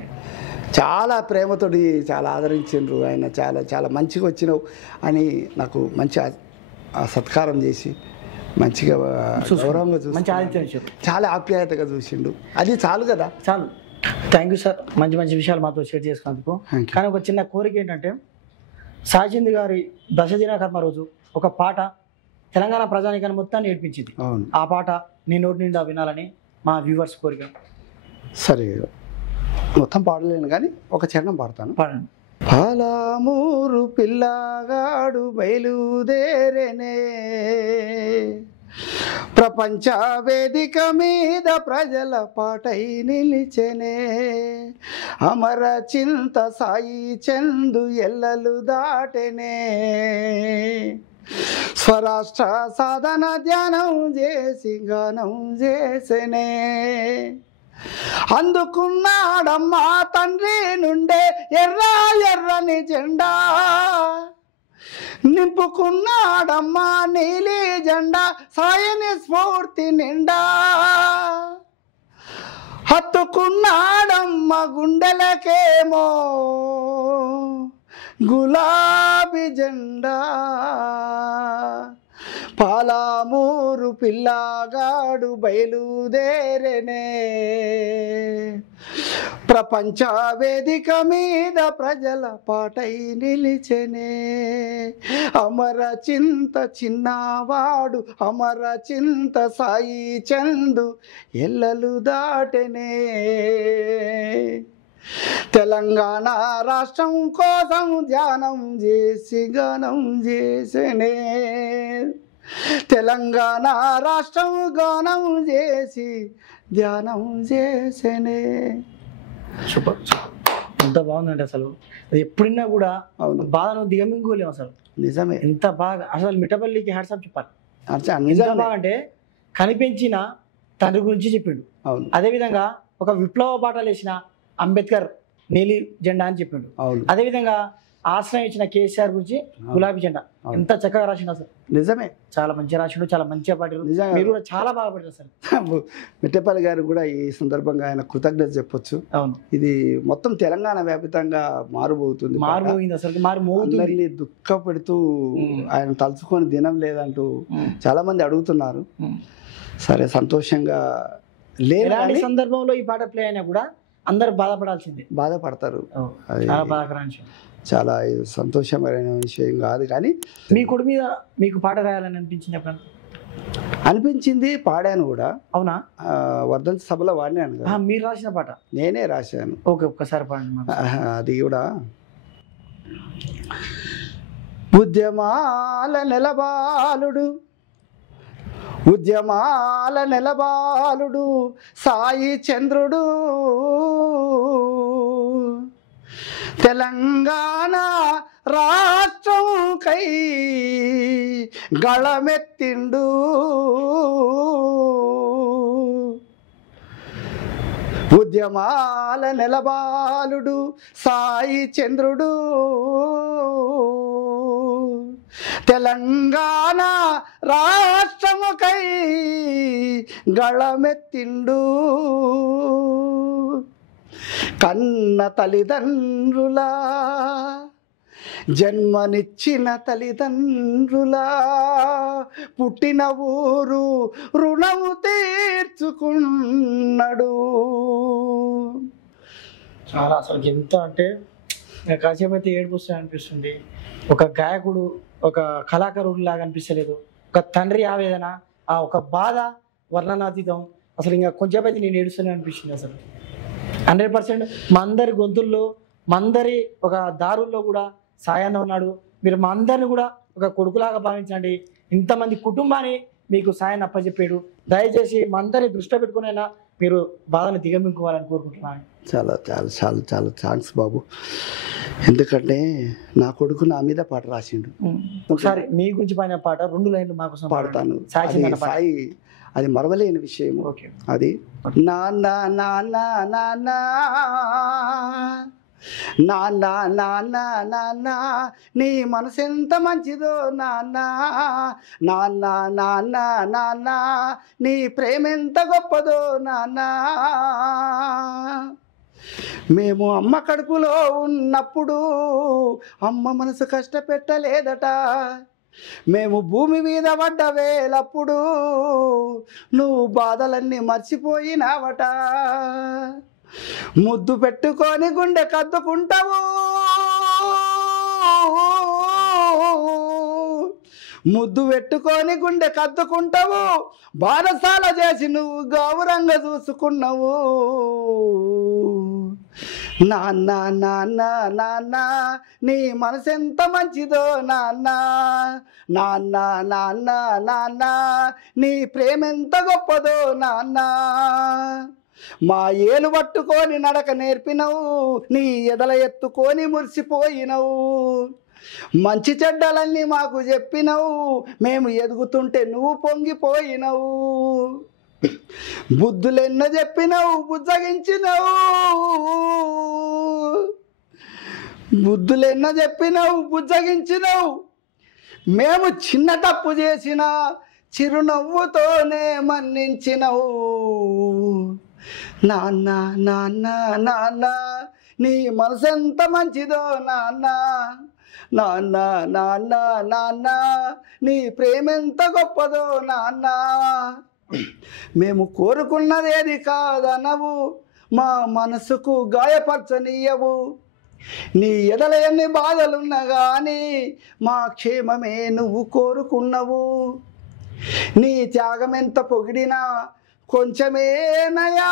చాలా ప్రేమతోటి చాలా ఆదరించిండ్రు. ఆయన చాలా చాలా మంచిగా వచ్చినావు అని నాకు మంచి సత్కారం చేసి మంచిగా గౌరవంగా చూసి మంచి ఆతిథ్యం ఇచ్చారు. చాలా ఆప్యాయతగా చూసిండు. అది చాలు కదా. చాలు. థ్యాంక్ యూ సార్, మంచి మంచి విషయాలు మాతో షేర్ చేసుకున్నందుకు. Thank you. కానీ ఒక చిన్న కోరిక ఏంటంటే, సాయిచంద్ గారి దశదిన కర్మ రోజు ఒక పాట తెలంగాణ ప్రజానికాన్ని మొత్తాన్ని నేర్పించింది. అవును. ఆ పాట నీ నోటి నిండా వినాలని మా వ్యూవర్స్ కోరిక. సరే, మొత్తం పాడలేను కానీ ఒక చరణం పాడతాను. పాడండి. పాలామూరు పిల్లగాడు బయలుదేరేనే, ప్రపంచ వేదిక మీద ప్రజల పాటై నిలిచెనే, అమర చింత సాయి చందు ఎల్లలు దాటెనే, స్వరాష్ట్ర సాధన ధ్యానం చేసి గానం చేసెనే, అందుకున్నాడమ్మా తండ్రి నుండే ఎర్ర ఎర్రని జెండా, నింపుకున్నాడమ్మా నీలి జెండా సాయని స్ఫూర్తి నిండా, హత్తుకున్నాడమ్మ గుండెలకేమో గులాబీ జెండా, పాలామూరు పిల్లగాడు బయలుదేరేనే, ప్రపంచ వేదిక మీద ప్రజల పాటై నిలిచెనే, అమర చింత చిన్నవాడు అమర చింత సాయి చందు ఎల్లలు దాటెనే, తెలంగాణ రాష్ట్రం కోసం ధ్యానం చేసి గానం చేసెనే, తెలంగాణ రాష్ట్రం గానం చేసి ధ్యానం చేసెనే. సూపర్. ఎంత బాగుందంటే అసలు అది ఎప్పుడైనా కూడా అవును. బాధను దిగమింగులేము అసలు. నిజమే. ఎంత బాగా అసలు మిఠపల్లికి హ్యాట్సాప్ చెప్పాలి. ఎంత నిజమే. బాగా అంటే కనిపించిన తండ్రి గురించి చెప్పిండు. అవును. అదేవిధంగా ఒక విప్లవ పాఠాలు వేసిన అంబేద్కర్ నీలి జెండా అని చెప్పిండు. అవును. అదేవిధంగా ఆశ్రయం ఇచ్చిన కేసీఆర్ గురించి గులాబీ జెండా. ఎంత చక్కగా రాసిండు అసలు. నిజమే. చాలా మంచిగా రాసిండు, చాలా మంచిగా పాడారు. నిజంగా. మీరు కూడా చాలా బాగా పాడారు అసలు. మిట్టపల్లి గారు కూడా ఈ సందర్భంగా ఆయన కృతజ్ఞత చెప్పొచ్చు. అవును. ఇది మొత్తం తెలంగాణ వ్యాపితంగా మారుబోతుంది. మారుమోగింది అసలు, మారుమోగుతుంది. అందరినీ దుఃఖపెడుతూ ఆయన తలుచుకొని దినం లేదంటూ చాలా మంది అడుగుతున్నారు. సరే, సంతోషంగా ఎలాంటి సందర్భంలో ఈ పాట ప్లే అయినా కూడా అందరు బాధపడాల్సిందే, బాధపడతారు. అది చాలా బాధాకరమైన విషయం. చాలా సంతోషమైన విషయం కాదు, కానీ మీ కొడు మీద మీకు పాట రాయాలని అనిపించింది ఎప్పుడన్నా? అనిపించింది, పాడాను కూడా. అవునా? వర్ధంతి సభలో వాడినాను కదా. మీరు రాసిన పాట? నేనే రాశాను. ఓకే, ఒక్కసారి పాడండి మాకు. అది కూడా ఉద్యమాల నెలబాలుడు, ఉద్యమాల నెలబాలుడు సాయి చంద్రుడు, తెలంగాణ రాష్ట్రం కై గళమెత్తిండు, ఉద్యమాల నెలబాలుడు సాయి చంద్రుడు, తెలంగాణ రాష్ట్రముకై గళమెత్తిండు, కన్న తల్లిదండ్రులా జన్మనిచ్చిన తల్లిదండ్రులా పుట్టిన ఊరు రుణము తీర్చుకున్నాడు. చాలా అసలు ఎంత అంటే కాసేపు అయితే ఏడుపు వస్తాయి అనిపిస్తుంది. ఒక గాయకుడు, ఒక కళాకారుడు లాగా అనిపిస్తలేదు. ఒక తండ్రి ఆవేదన, ఆ ఒక బాధ వర్ణనాతీతం. అసలు ఇంకా కొంచెం అయితే నేను ఏడుస్తూనే అనిపిస్తుంది అసలు. 100% మా అందరి గొంతుల్లో, మా అందరి ఒక దారుల్లో కూడా సాయన్న ఉన్నాడు. మీరు మా అందరిని కూడా ఒక కొడుకులాగా భావించండి. ఇంతమంది కుటుంబాన్ని మీకు సాయాన్ని అప్పచెప్పాడు. దయచేసి మా అందరినీ దృష్టిలో పెట్టుకునైనా మీరు బాధను దిగమించుకోవాలని కోరుకుంటున్నాను. చాలా చాలా చాలా చాలా థ్యాంక్స్ బాబు. ఎందుకంటే నా కొడుకు నా మీద పాట రాసిండు. ఒకసారి మీ గురించి పైన పాట 2 లైన్లు మాకోసం పాడతాను. సాయి సాయి అది మరవలేని విషయం. ఓకే. అది నాన్న నాన్న నాన్న నాన్న నాన్న నాన్న నీ మనసు ఎంత మంచిదో నాన్న, నాన్న నాన్న నాన్న నీ ప్రేమ ఎంత గొప్పదో నాన్న, మేము అమ్మ కడుపులో ఉన్నప్పుడు అమ్మ మనసు కష్టపెట్టలేదట, మేము భూమి మీద పడ్డ వేలప్పుడు నువ్వు బాధలన్నీ మర్చిపోయినావట. ముద్దు పెట్టుకొని గుండె కద్దుకుంటావు, ముద్దు పెట్టుకొని గుండె కద్దుకుంటావు, బారసాల చేసి నువ్వు గౌరంగా చూసుకున్నావు. నాన్న నాన్న నాన్న నీ మనసు ఎంత మంచిదో నాన్న, నాన్న నాన్న నాన్న నీ ప్రేమ ఎంత గొప్పదో నాన్న. మా ఏలు పట్టుకొని నడక నేర్పినవు, నీ ఎదల ఎత్తుకొని మురిసిపోయినవు. మంచి చెడ్డలన్నీ మాకు చెప్పినవు, మేము ఎదుగుతుంటే నువ్వు పొంగిపోయినవు. బుద్ధులెన్నో చెప్పినవు, బుజ్జగించినవు, బుద్ధులెన్నో చెప్పినవు, బుజ్జగించినవు. మేము చిన్న తప్పు చేసిన చిరునవ్వుతోనే మన్నించినవు. నాన్న నాన్న నాన్న నీ మనసు ఎంత మంచిదో నాన్న, నాన్న నాన్న నాన్న నీ ప్రేమ ఎంత గొప్పదో నాన్న. మేము కోరుకున్నదేది కాదనవు, మా మనసుకు గాయపరచనీయవు. నీ ఎదల ఎన్ని బాధలున్నా కానీ మా క్షేమమే నువ్వు కోరుకున్నావు. నీ త్యాగం ఎంత పొగిడినా కొంచెమేనయా,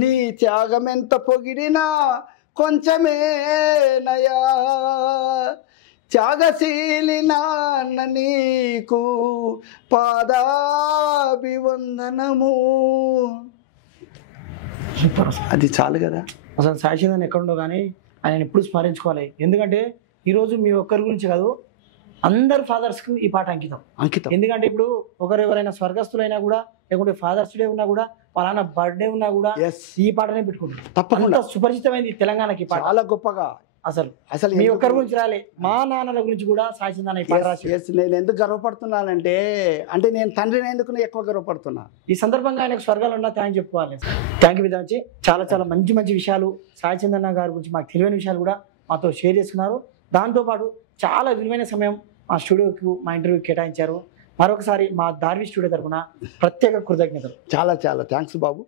నీ త్యాగం ఎంత పొగిడినా కొంచెమేనయా. త్యాగశీలి నాన్న నీకు పాదాభివందనము. సూపర్. అది చాలు కదా. అసలు సాయిచంద్ ఎక్కడుండో కానీ ఆయన ఎప్పుడు స్మరించుకోవాలి. ఎందుకంటే ఈరోజు మీ ఒక్కరి గురించి కాదు, అందరు ఫాదర్స్కి ఈ పాట అంకితం. ఎందుకంటే ఇప్పుడు ఎవరైనా స్వర్గస్థులైనా కూడా, లేకుంటే ఫాదర్స్ డే ఉన్నా కూడా, పలానా బర్త్డే ఉన్నా కూడా ఈ పాటనే పెట్టుకుంటారు. తప్పకుండా సుపరిచితమైంది తెలంగాణకి పాట, చాలా గొప్పగా. అసలు మీ ఒక్కరి గురించి రాలే, మా నాన్నల గురించి కూడా సాయిచంద్ ఈ పాట రాసి. నేను ఎందుకు గర్వపడుతున్నానంటే, అంటే నేను తండ్రిని ఎందుకు ఎక్కువ గర్వపడుతున్నా. ఈ సందర్భంగా ఆయనకు స్వర్గాలు ఉన్నా థ్యాంక్ చెప్పుకోవాలి. థ్యాంక్ యూ విధాంచి. చాలా మంచి విషయాలు సాయిచంద్ గారి గురించి మాకు తెలియని విషయాలు కూడా మాతో షేర్ చేసుకున్నారు. దాంతోపాటు చాలా విలువైన సమయం మా స్టూడియోకి, మా ఇంటర్వ్యూకి కేటాయించారు. మరొకసారి మా దార్వి స్టూడియో తరఫున ప్రత్యేక కృతజ్ఞతలు. చాలా థ్యాంక్స్ బాబు.